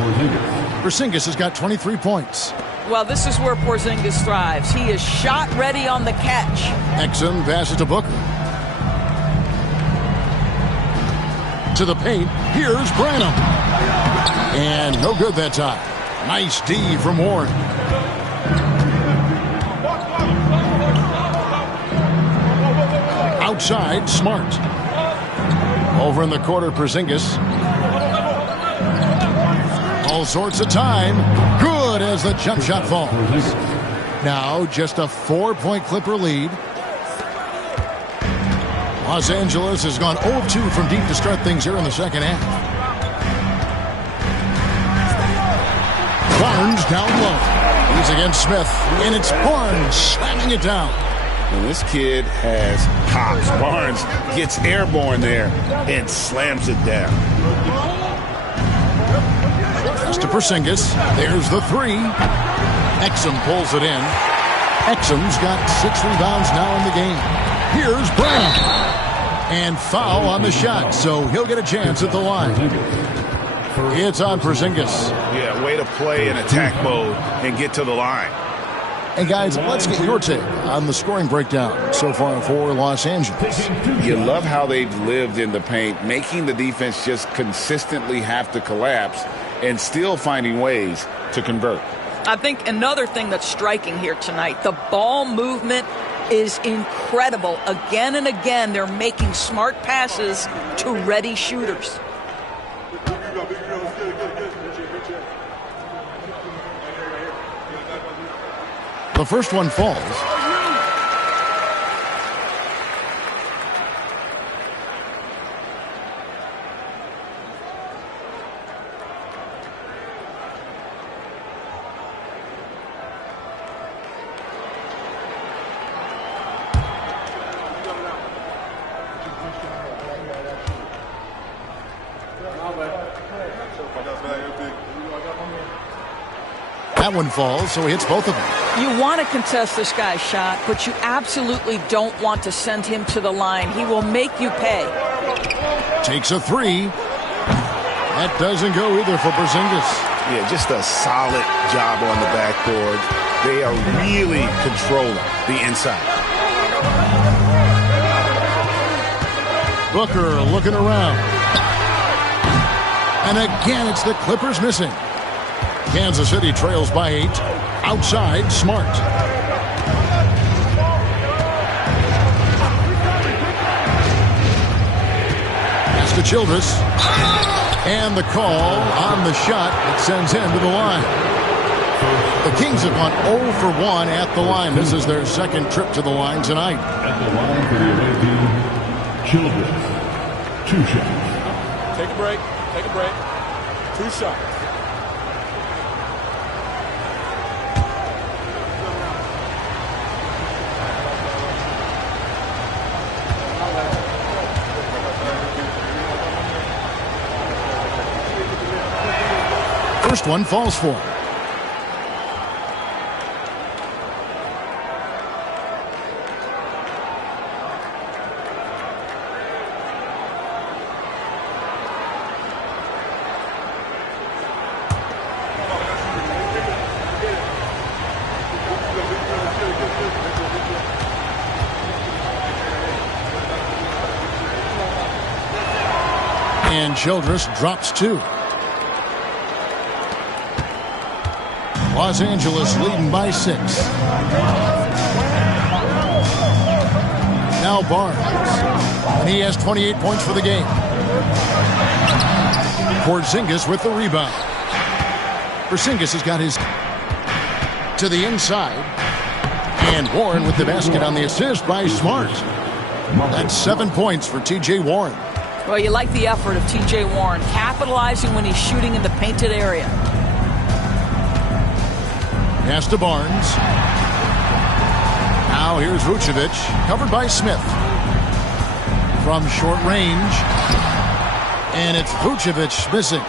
Porzingis has got 23 points. Well, this is where Porzingis thrives. He is shot ready on the catch. Exum passes to Booker. To the paint. Here's Branham. And no good that time. Nice D from Warren. Outside, Smart. Over in the quarter, Porzingis. All sorts of time. Good as the jump shot falls. Now just a 4-point Clipper lead. Los Angeles has gone 0-2 from deep to start things here in the second half. Barnes down low. He's against Smith, and it's Barnes slamming it down. And this kid has hops. Barnes gets airborne there and slams it down. Pass to Porzingis. There's the three. Exum pulls it in. Exum's got 6 rebounds now in the game. Here's Brown. And foul on the shot, so he'll get a chance at the line. It's on Porzingis. Yeah, way to play in attack mode and get to the line. And guys, let's get your take on the scoring breakdown so far for Los Angeles. You love how they've lived in the paint, making the defense just consistently have to collapse and still finding ways to convert. I think another thing that's striking here tonight, the ball movement is incredible. Again and again, they're making smart passes to ready shooters. The first one falls. That one falls, so he hits both of them. You want to contest this guy's shot, but you absolutely don't want to send him to the line. He will make you pay. Takes a three. That doesn't go either for Porzingis. Yeah, just a solid job on the backboard. They are really controlling the inside. Booker looking around. And again, it's the Clippers missing. Kansas City trails by 8. Outside, Smart. Pass to Childress. And the call on the shot that sends him to the line. The Kings have gone 0 for 1 at the line. This is their second trip to the line tonight. At the line for the away team, Childress. 2 shots. Take a break. Take a break. 2 shots. First one falls for him. And Childress drops 2. Los Angeles leading by 6. Now Barnes. And he has 28 points for the game. Porzingis with the rebound. Porzingis has got his to the inside. And Warren with the basket on the assist by Smart. That's 7 points for T.J. Warren. Well, you like the effort of T.J. Warren, capitalizing when he's shooting in the painted area. Pass to Barnes. Now here's Vucevic, covered by Smith. From short range. And it's Vucevic missing.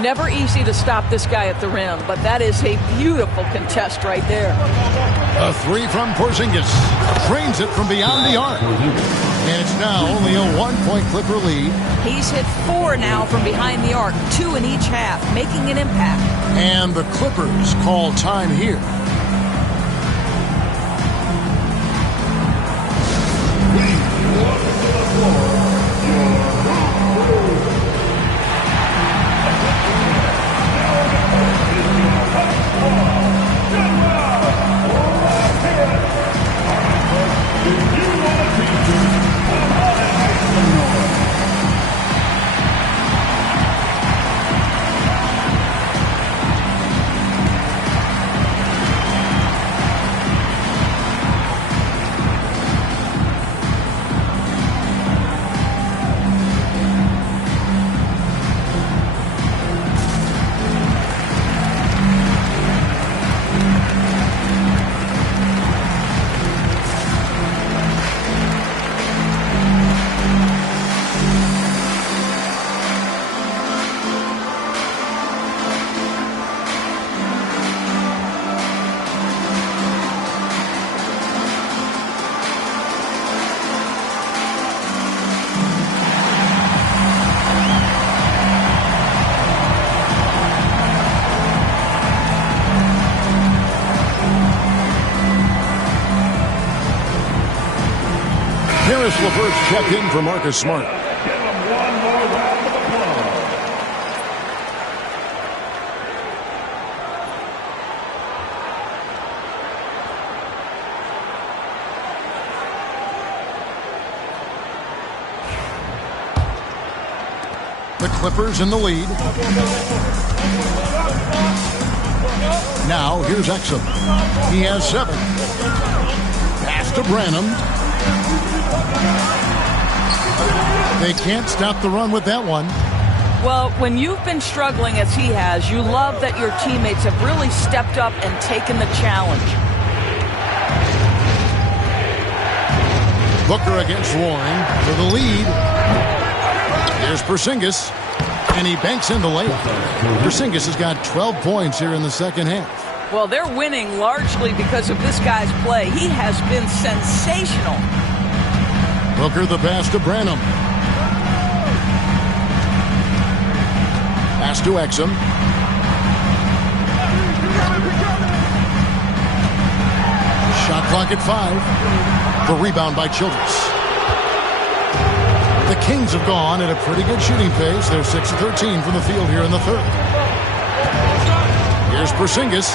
Never easy to stop this guy at the rim, but that is a beautiful contest right there. A 3 from Porzingis. Trains it from beyond the arc. And it's now only a 1-point Clipper lead. He's hit 4 now from behind the arc, 2 in each half, making an impact. And the Clippers call time here. Caris LeVert checked in for Marcus Smart. Give him one more round of applause. The Clippers in the lead. Now here's Exum. He has 7. Pass to Branham. They can't stop the run with that one. Well, when you've been struggling as he has, you love that your teammates have really stepped up and taken the challenge. Booker against Warren for the lead. Here's Porzingis, and he banks in the layup. Porzingis has got 12 points here in the second half. Well, they're winning largely because of this guy's play. He has been sensational. Booker the pass to Branham. Pass to Exum. Shot clock at 5. The rebound by Childress. The Kings have gone at a pretty good shooting pace. They're 6 of 13 from the field here in the third. Here's Porzingis.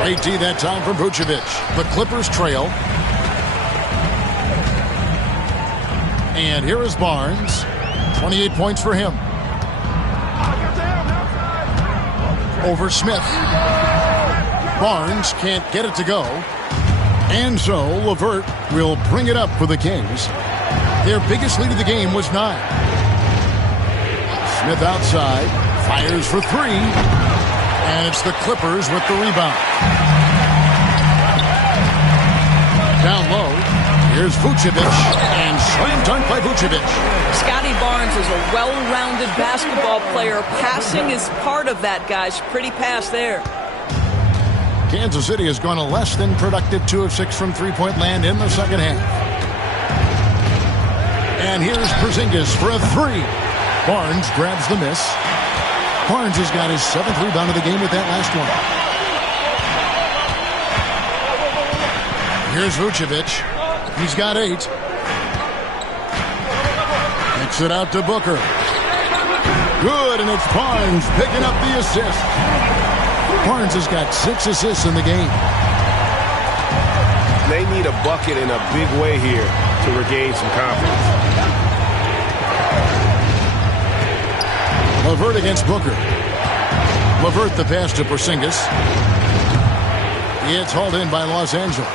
Great D that time from Vucevic. The Clippers trail. And here is Barnes. 28 points for him. Over Smith. Barnes can't get it to go. And so LeVert will bring it up for the Kings. Their biggest lead of the game was 9. Smith outside. Fires for 3. And it's the Clippers with the rebound. Down low. Here's Vucevic, and slam dunk by Vucevic. Scotty Barnes is a well-rounded basketball player. Passing is part of that, guys. Pretty pass there. Kansas City has gone a less than productive 2 of 6 from three-point land in the second half. And here's Porzingis for a 3. Barnes grabs the miss. Barnes has got his 7th rebound of the game with that last one. Here's Vucevic. He's got 8. Kicks it out to Booker. Good, and it's Barnes picking up the assist. Barnes has got 6 assists in the game. They need a bucket in a big way here to regain some confidence. LeVert against Booker. LeVert the pass to Porzingis. It's hauled in by Los Angeles.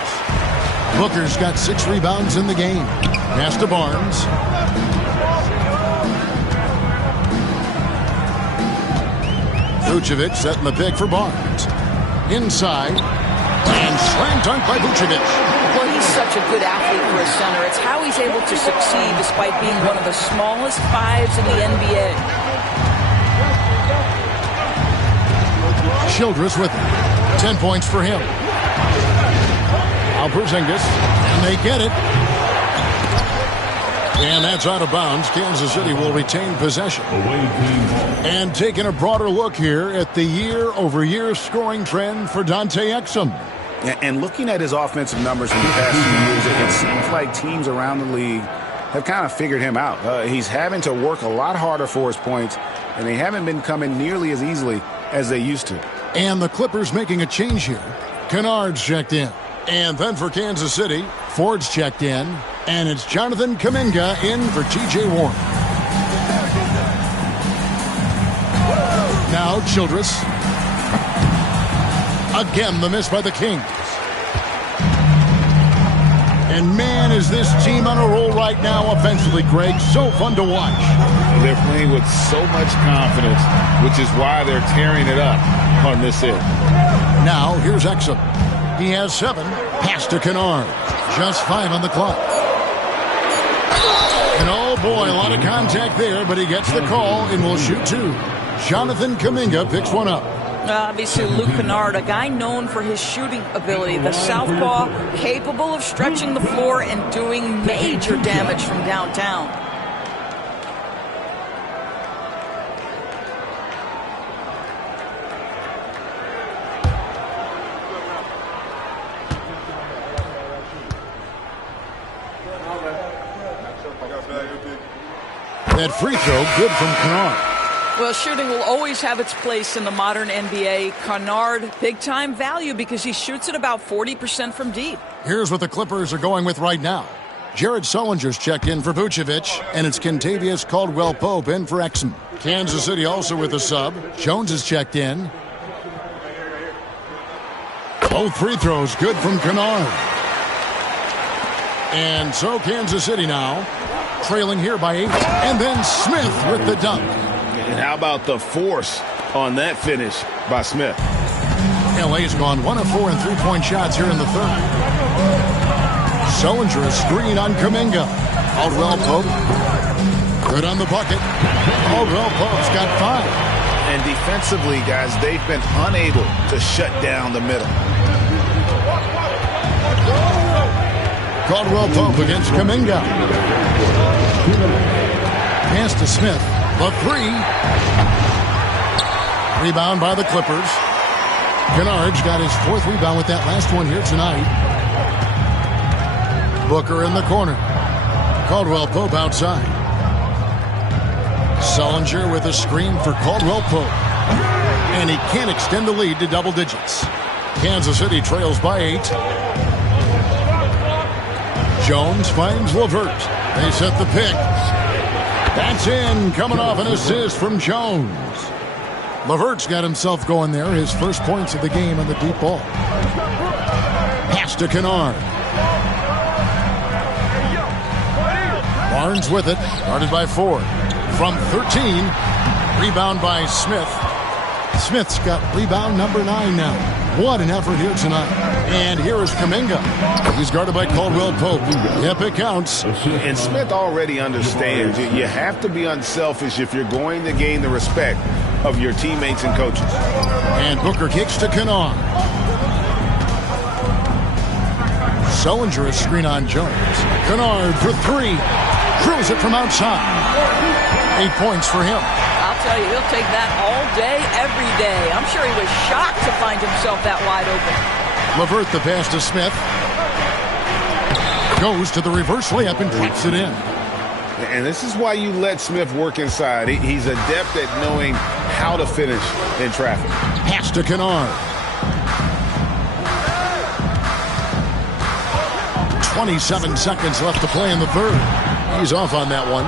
Booker's got 6 rebounds in the game. Pass to Barnes. Vucevic setting the pick for Barnes. Inside. And slam dunk by Vucevic. Well, he's such a good athlete for a center. It's how he's able to succeed despite being one of the smallest 5s in the NBA. Childress with him. 10 points for him. Now Porzingis, and they get it. And that's out of bounds. Kansas City will retain possession. Away team ball. And taking a broader look here at the year-over-year scoring trend for Dante Exum. And looking at his offensive numbers in the past few years, it seems like teams around the league have kind of figured him out. He's having to work a lot harder for his points, and they haven't been coming nearly as easily as they used to. And the Clippers making a change here. Kennard's checked in. And then for Kansas City, Ford's checked in. And it's Jonathan Kuminga in for T.J. Warren. Now Childress. Again, the miss by the Kings. And man, is this team on a roll right now offensively, Greg. So fun to watch. They're playing with so much confidence, which is why they're tearing it up on this end. Now, here's Exum. He has 7. Pass to Kennard. Just 5 on the clock. And oh boy, a lot of contact there, but he gets the call and will shoot 2. Jonathan Kuminga picks one up. Obviously, Luke Kennard, a guy known for his shooting ability. The southpaw, capable of stretching the floor and doing major damage from downtown. That free throw, good from Kennard. Well, shooting will always have its place in the modern NBA. Kennard, big-time value because he shoots at about 40% from deep. Here's what the Clippers are going with right now. Jared Sullinger's checked in for Vucevic, and it's Kentavious Caldwell-Pope in for Exum. Kansas City also with a sub. Jones is checked in. Both free throws good from Kennard. And so Kansas City now trailing here by 8. And then Smith with the dunk. And how about the force on that finish by Smith? LA's gone 1 of 4 in three-point shots here in the third. Sullinger a screen on Kuminga. Caldwell-Pope. Good on the bucket. Caldwell-Pope's got 5. And defensively, guys, they've been unable to shut down the middle. Caldwell-Pope against Kuminga. Pass to Smith. The 3. Rebound by the Clippers. Kennard's got his 4th rebound with that last one here tonight. Booker in the corner. Caldwell-Pope outside. Sullinger with a screen for Caldwell-Pope. And he can't extend the lead to double digits. Kansas City trails by 8. Jones finds LeVert. They set the pick. That's in, coming off an assist from Jones. LeVert's got himself going there, his first points of the game on the deep ball. Pass to Kennard. Barnes with it, guarded by Ford. From 13, rebound by Smith. Smith's got rebound number 9 now. What an effort here tonight. And here is Kuminga. He's guarded by Caldwell-Pope. Yep, it counts. And Smith already understands you have to be unselfish if you're going to gain the respect of your teammates and coaches. And Booker kicks to Kennard. Sullinger a screen on Jones. Kennard for 3. Drills it from outside. 8 points for him. I'll tell you, he'll take that all day, every day. I'm sure he was shocked to find himself that wide open. LeVert the pass to Smith. Goes to the reverse layup and puts it in. And this is why you let Smith work inside. He's adept at knowing how to finish in traffic. Pass to Kennard. 27 seconds left to play in the third. He's off on that one.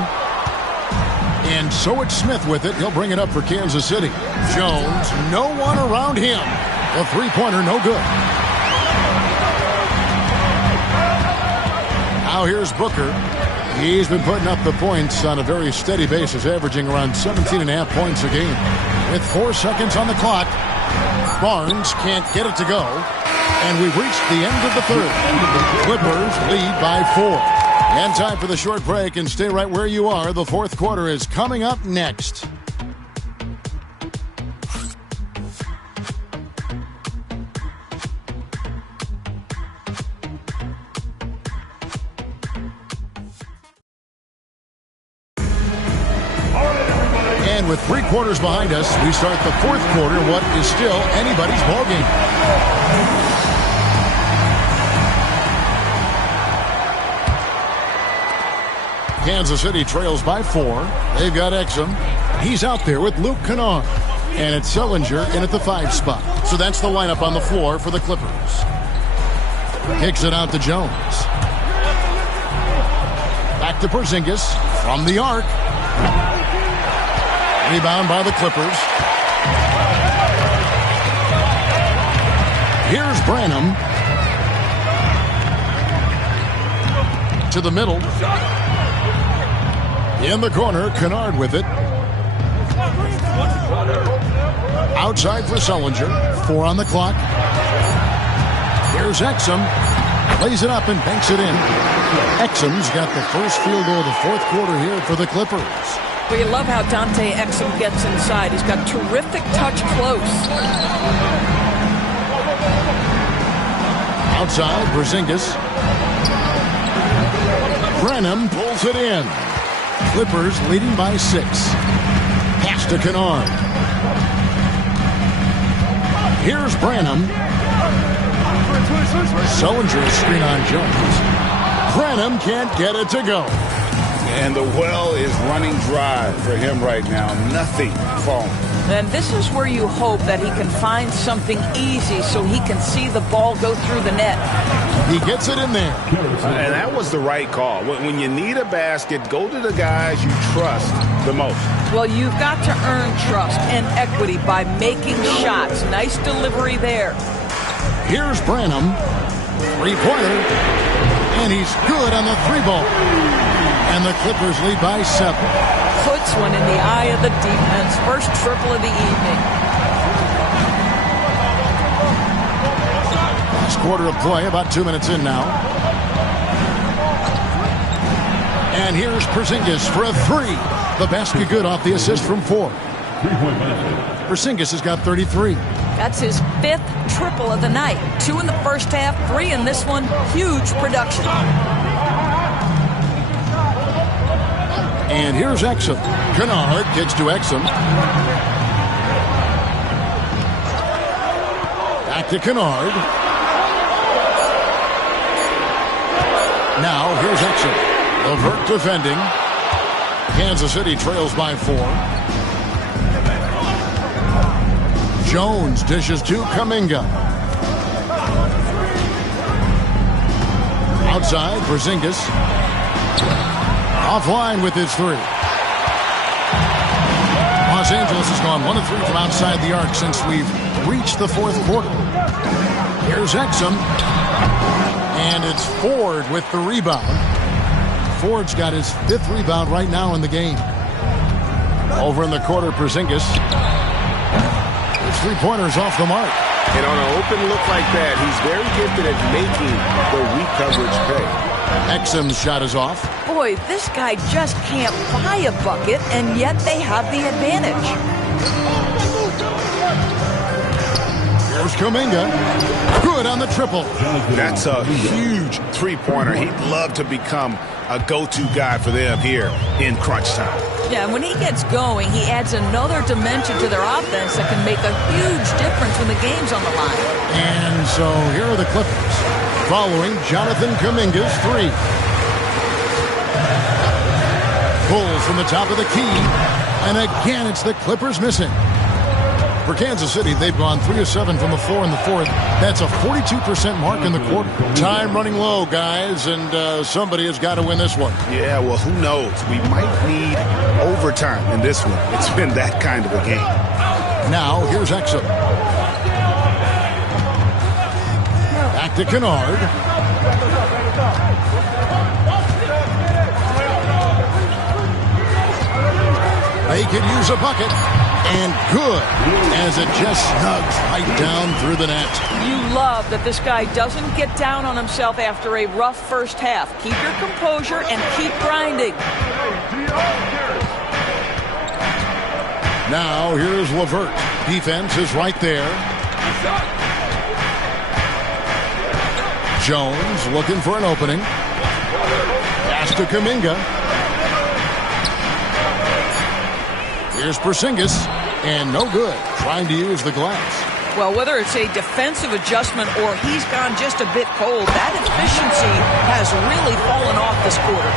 And so it's Smith with it. He'll bring it up for Kansas City. Jones, no one around him. The three-pointer, no good. Now here's Booker. He's been putting up the points on a very steady basis, averaging around 17.5 points a game. With 4 seconds on the clock, Barnes can't get it to go. And we've reached the end of the third. Clippers lead by 4. And time for the short break, and stay right where you are. The fourth quarter is coming up next. with 3 quarters behind us, we start the 4th quarter, what is still anybody's ballgame. Kansas City trails by 4. They've got Exum. He's out there with Luke Kennard. And it's Sullinger in at the 5 spot. So that's the lineup on the floor for the Clippers. Kicks it out to Jones. Back to Porzingis from the arc. Rebound by the Clippers. Here's Branham. To the middle. In the corner, Kennard with it. Outside for Sullinger. 4 on the clock. Here's Exum. Lays it up and banks it in. Exum's got the first field goal of the 4th quarter here for the Clippers. We love how Dante Exum gets inside. He's got terrific touch close. Outside, Porzingis. Branham pulls it in. Clippers leading by 6. Pass to Kennard. Here's Branham. Sullinger screen on Jones. Branham can't get it to go. And the well is running dry for him right now. Nothing falling. And this is where you hope that he can find something easy so he can see the ball go through the net. He gets it in there. And that was the right call. When you need a basket, go to the guys you trust the most. Well, you've got to earn trust and equity by making shots. Nice delivery there. Here's Branham. 3-pointer. And he's good on the 3-ball. And the Clippers lead by 7. Puts one in the eye of the defense. First triple of the evening. Last quarter of play, about 2 minutes in now. And here's Porzingis for a 3. The basket good off the assist from 4. Porzingis has got 33. That's his 5th triple of the night. 2 in the first half, 3 in this one. Huge production. And here's Exum. Kennard kicks to Exum. Back to Kennard. Now here's Exum. LeVert defending. Kansas City trails by 4. Jones dishes to Kuminga. Outside, Porzingis. Offline with his 3. Los Angeles has gone 1 of 3 from outside the arc since we've reached the 4th quarter. Here's Exum. And it's Ford with the rebound. Ford's got his 5th rebound right now in the game. Over in the quarter, Porzingis. His 3-pointer's off the mark. And on an open look like that, he's very gifted at making the weak coverage pay. Exum's shot is off. Boy, this guy just can't buy a bucket, and yet they have the advantage. Here's Kuminga. Good on the triple. That's a huge 3-pointer. He'd love to become a go-to guy for them here in crunch time. Yeah, when he gets going, he adds another dimension to their offense that can make a huge difference when the game's on the line. And so here are the Clippers following Jonathan Kuminga's 3. Pulls from the top of the key. And again, it's the Clippers missing. For Kansas City, they've gone 3 of 7 from the floor in the 4th. That's a 42% mark in the quarter. Time running low, guys, and somebody has got to win this one. Yeah, well, who knows? We might need overtime in this one. It's been that kind of a game. Now, here's Exum. Back to Kennard. They could use a bucket. And good, as it just snugs right down through the net. You love that this guy doesn't get down on himself after a rough first half. Keep your composure and keep grinding. Now, here's LeVert. Defense is right there. Jones looking for an opening. Pass to Kuminga. Here's Porzingis, and no good, trying to use the glass. Well, whether it's a defensive adjustment or he's gone just a bit cold, that efficiency has really fallen off this quarter.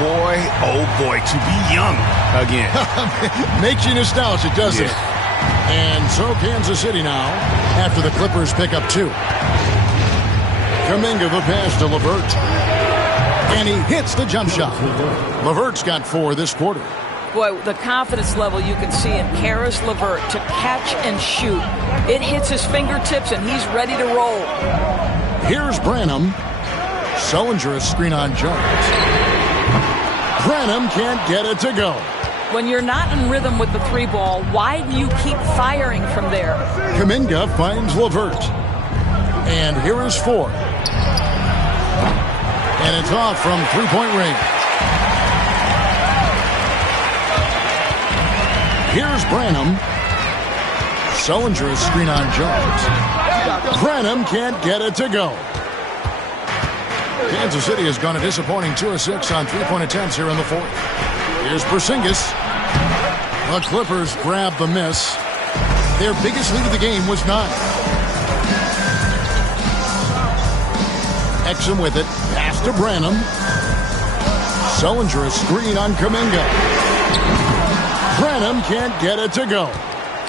Oh boy, to be young again. Makes you nostalgic, doesn't it? And so Kansas City now, after the Clippers pick up 2. Kuminga the pass to LeVert. And he hits the jump shot. LeVert's got 4 this quarter. Boy, the confidence level you can see in Caris LeVert to catch and shoot. It hits his fingertips, and he's ready to roll. Here's Branham. Sullinger a screen on Jones. Branham can't get it to go. When you're not in rhythm with the 3-ball, why do you keep firing from there? Kuminga finds LeVert. And here is 4. And it's off from 3-point range. Here's Branham. Sullinger a screen on Jones. Branham can't get it to go. Kansas City has gone a disappointing 2 of 6 on 3-point attempts here in the 4th. Here's Porzingis. The Clippers grab the miss. Their biggest lead of the game was 9. Exum with it. Pass to Branham. Sullinger a screen on Kuminga. Branham can't get it to go.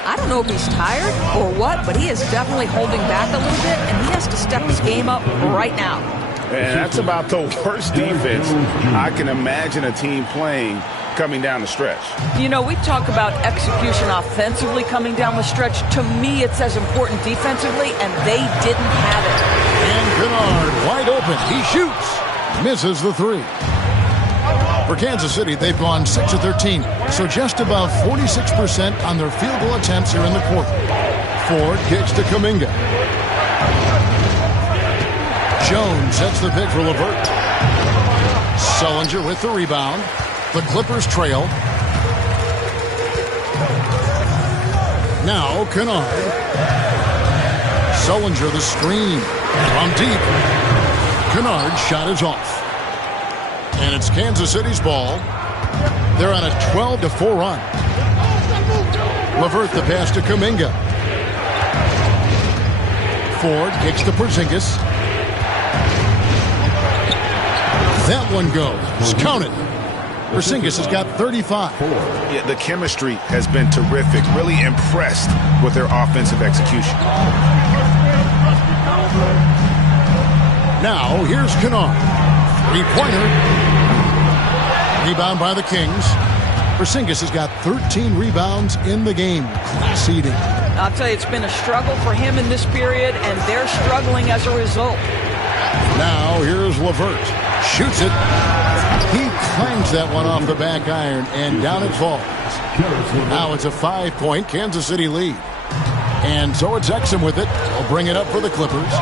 I don't know if he's tired or what, but he is definitely holding back a little bit, and he has to step his game up right now. And that's about the worst defense I can imagine a team playing coming down the stretch. You know, we talk about execution offensively coming down the stretch. To me, it's as important defensively, and they didn't have it. And Kennard wide open. He shoots. Misses the 3. For Kansas City, they've gone 6 of 13, so just about 46% on their field goal attempts here in the quarter. Ford kicks to Kuminga. Jones sets the pick for LeVert. Sullinger with the rebound. The Clippers trail. Now Kennard. Sullinger the screen. From deep. Kennard's shot is off. And it's Kansas City's ball. They're on a 12-4 run. LeVert the pass to Kuminga. Ford kicks to Porzingis. That one goes. Count it. Porzingis has got 35. Yeah, the chemistry has been terrific. Really impressed with their offensive execution. Now, here's Kennard. 3-pointer. Rebound by the Kings. Porzingis has got 13 rebounds in the game. Class eating. I'll tell you, it's been a struggle for him in this period, and they're struggling as a result. Now, here's LeVert. Shoots it. He clangs that one off the back iron, and down it falls. Now it's a 5-point Kansas City lead. And so it's Exum with it. They'll bring it up for the Clippers.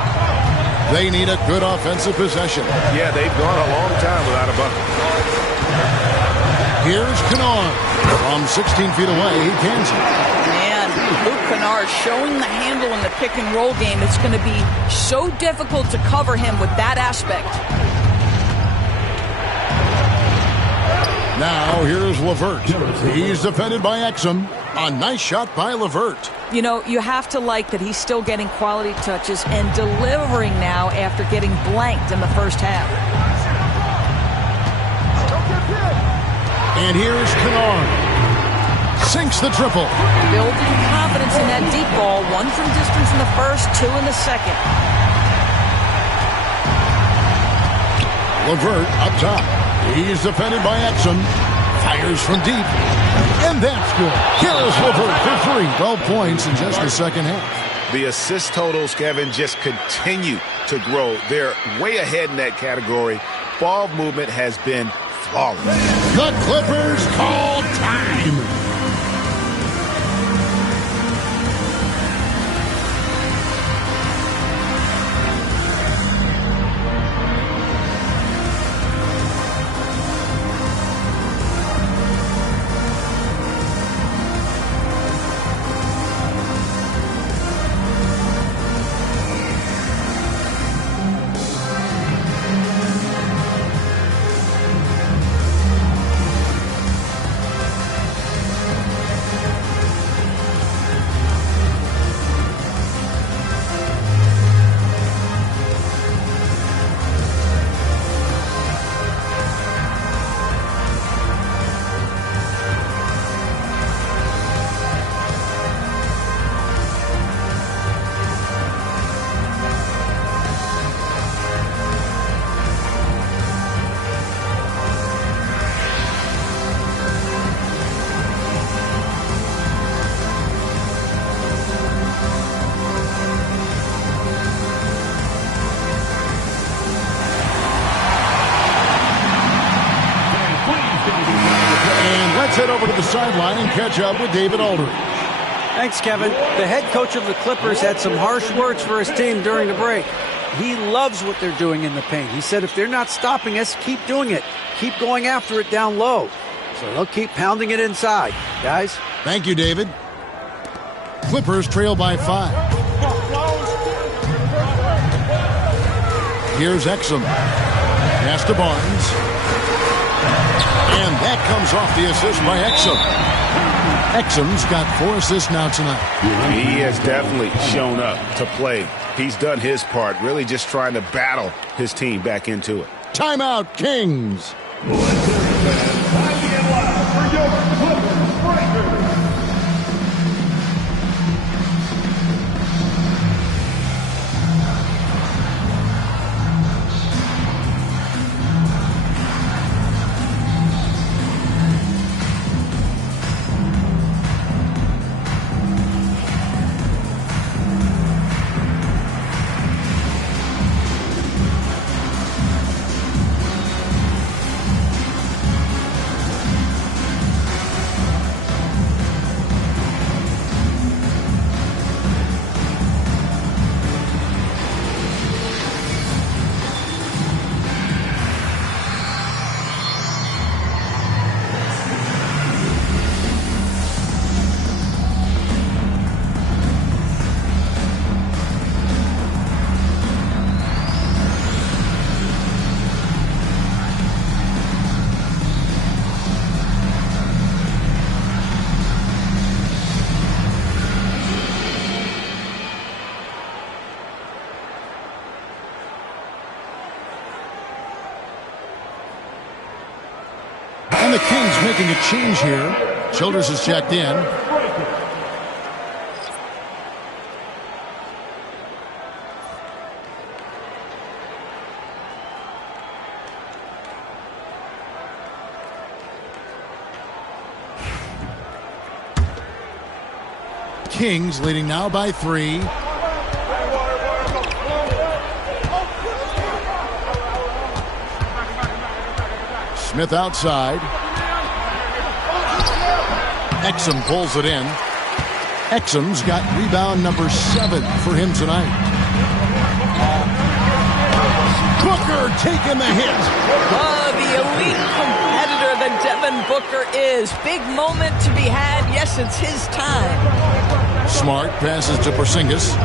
They need a good offensive possession. Yeah, they've gone a long time without a bucket. Here's Kennard. From 16 feet away, he cans it. Man, Luke Kennard showing the handle in the pick-and-roll game. It's going to be so difficult to cover him with that aspect. Now, here's LeVert. He's defended by Exum. A nice shot by LeVert. You know, you have to like that he's still getting quality touches and delivering now after getting blanked in the first half. And here's Kennard. Sinks the triple. Building confidence in that deep ball. 1 from distance in the first, 2 in the second. LeVert up top. He's defended by Exum. Fires from deep. And that's good. Here's LeVert for 3. 12 points in just the second half. The assist totals, Kevin, just continue to grow. They're way ahead in that category. Ball movement has been flawless. The Clippers call time. sideline and catch up with David Aldridge. Thanks, Kevin. The head coach of the Clippers had some harsh words for his team during the break. He loves what they're doing in the paint. He said if they're not stopping us, keep doing it. Keep going after it down low. So they'll keep pounding it inside, guys. Thank you, David. Clippers trail by 5. Here's Exum. Pass to Barnes. And that comes off the assist by Exum. Exum's got 4 assists now tonight. He has definitely shown up to play. He's done his part, really just trying to battle his team back into it. Timeout, Kings. And the Kings making a change here. Childress is checked in. Kings leading now by 3. Smith outside. Exum pulls it in. Exum's got rebound number 7 for him tonight. Booker taking the hit. Oh, the elite competitor that Devin Booker is. Big moment to be had. Yes, it's his time. Smart passes to Porzingis.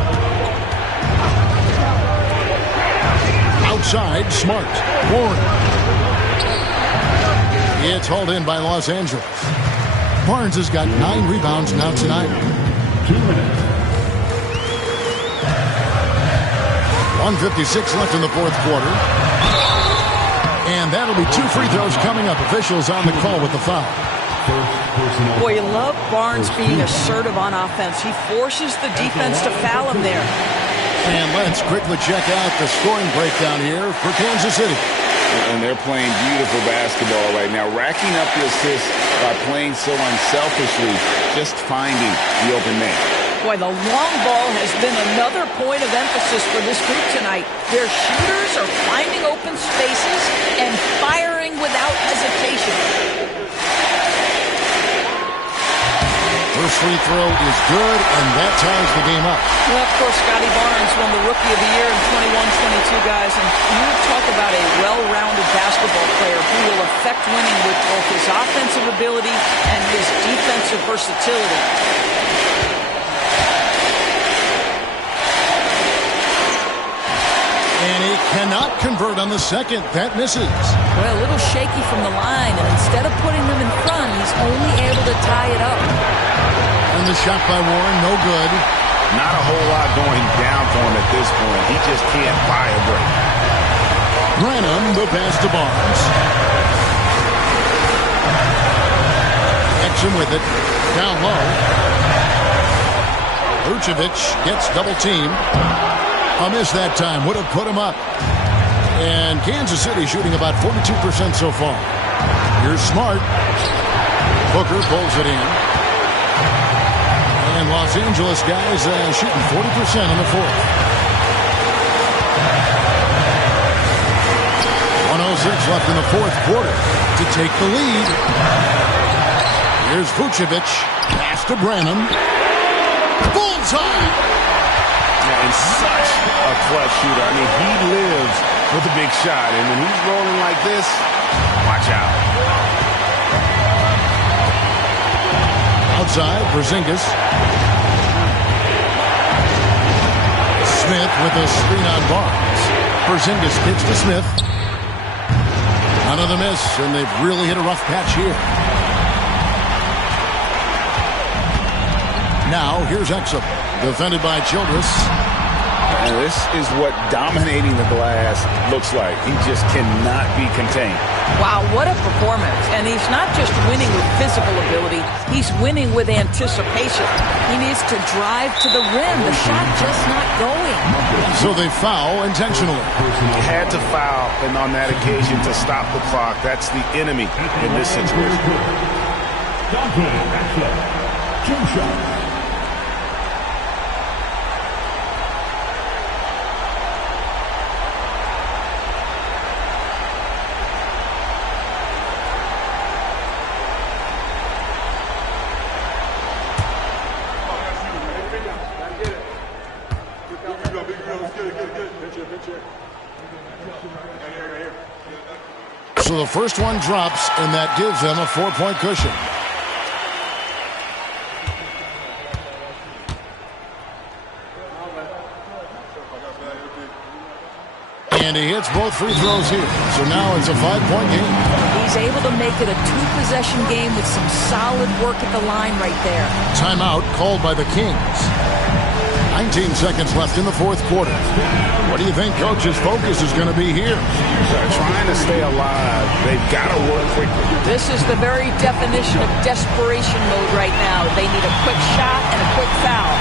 Outside, Smart. Warren. It's hauled in by Los Angeles. Barnes has got 9 rebounds now tonight. 2 minutes. 1:56 left in the 4th quarter. And that'll be 2 free throws coming up. Officials on the call with the foul. Boy, you love Barnes being assertive on offense. He forces the defense to foul him there. And let's quickly check out the scoring breakdown here for Kansas City. And they're playing beautiful basketball right now, racking up the assists by playing so unselfishly, just finding the open man. Boy, the long ball has been another point of emphasis for this group tonight. Their shooters are finding open spaces and firing without hesitation. First free throw is good, and that ties the game up. Well, of course, Scotty Barnes won the Rookie of the Year in 21-22, guys. And you talk about a well-rounded basketball player who will affect winning with both his offensive ability and his defensive versatility. And he cannot convert on the second. That misses. Well, a little shaky from the line, and instead of putting them in front, he's only able to tie it up. And the shot by Warren, no good. Not a whole lot going down for him at this point. He just can't buy a break. Branham, the pass to Barnes. Exum with it. Down low. Vucevic gets double teamed. A miss that time. Would have put him up. And Kansas City shooting about 42% so far. Here's Smart. Booker pulls it in. And Los Angeles guys shooting 40% in the 4th. 1:06 left in the 4th quarter to take the lead. Here's Vucevic. Pass to Branham. Bullseye! And such a clutch shooter. I mean, he lives with a big shot. And when he's rolling like this, watch out. Outside, Porzingis. Smith with a screen on Barnes. Porzingis kicks to Smith. Another miss, and they've really hit a rough patch here. Now, here's Exum, defended by Childress. And this is what dominating the glass looks like. He just cannot be contained. Wow, what a performance. And he's not just winning with physical ability, he's winning with anticipation. He needs to drive to the rim. The shot just not going. So they foul intentionally. Had to foul, and on that occasion to stop the clock. That's the enemy in this situation. Dante Exum, 2 shots. So the first one drops, and that gives them a 4-point cushion. And he hits both free throws here. So now it's a 5-point game. He's able to make it a 2-possession game with some solid work at the line right there. Timeout called by the Kings. 19 seconds left in the fourth quarter. What do you think Coach's focus is going to be here? They're trying to stay alive. They've got to work quickly. This is the very definition of desperation mode right now. They need a quick shot and a quick foul.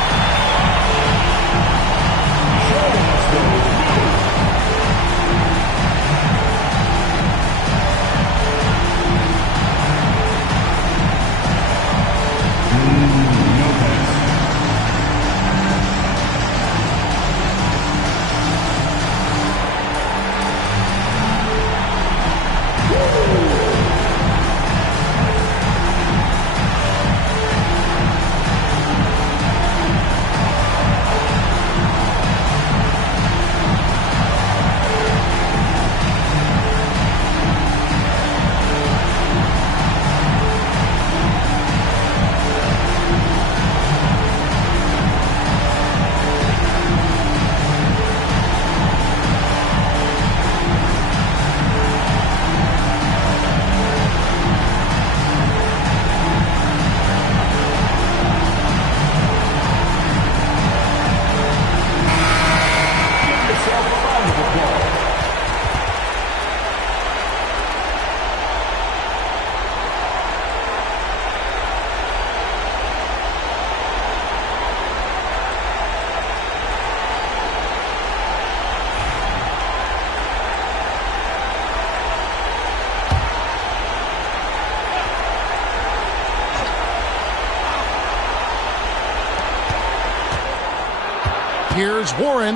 Here's Warren.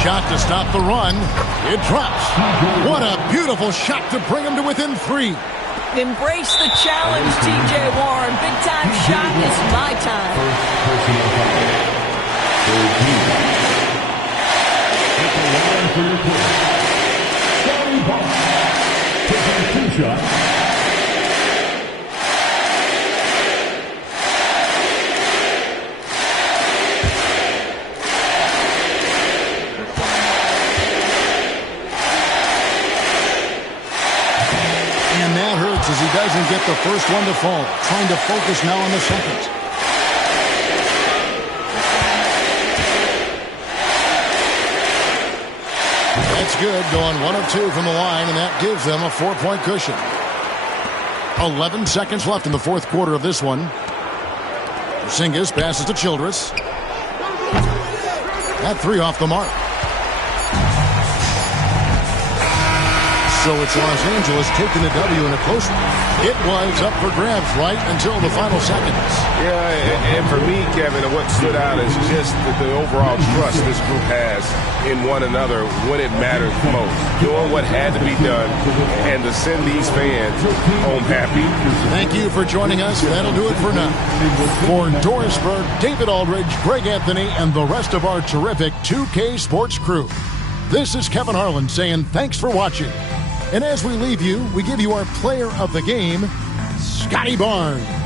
Shot to stop the run. It drops. What a beautiful shot to bring him to within 3. Embrace the challenge, T.J. Warren. Big time shot is my time. Taking 2 shots. As he doesn't get the first one to fall. Trying to focus now on the second. That's good. Going 1 of 2 from the line, and that gives them a 4-point cushion. 11 seconds left in the fourth quarter of this one. Porzingis passes to Childress. That 3 off the mark. So it's Los Angeles taking the W in a close one. It was up for grabs right until the final seconds. Yeah, and for me, Kevin, what stood out is just the overall trust this group has in one another when it mattered most. Doing what had to be done and to send these fans home happy. Thank you for joining us. That'll do it for now. For Doris Burke, David Aldridge, Greg Anthony, and the rest of our terrific 2K Sports crew, this is Kevin Harlan saying thanks for watching. And as we leave you, we give you our player of the game, Scotty Barnes.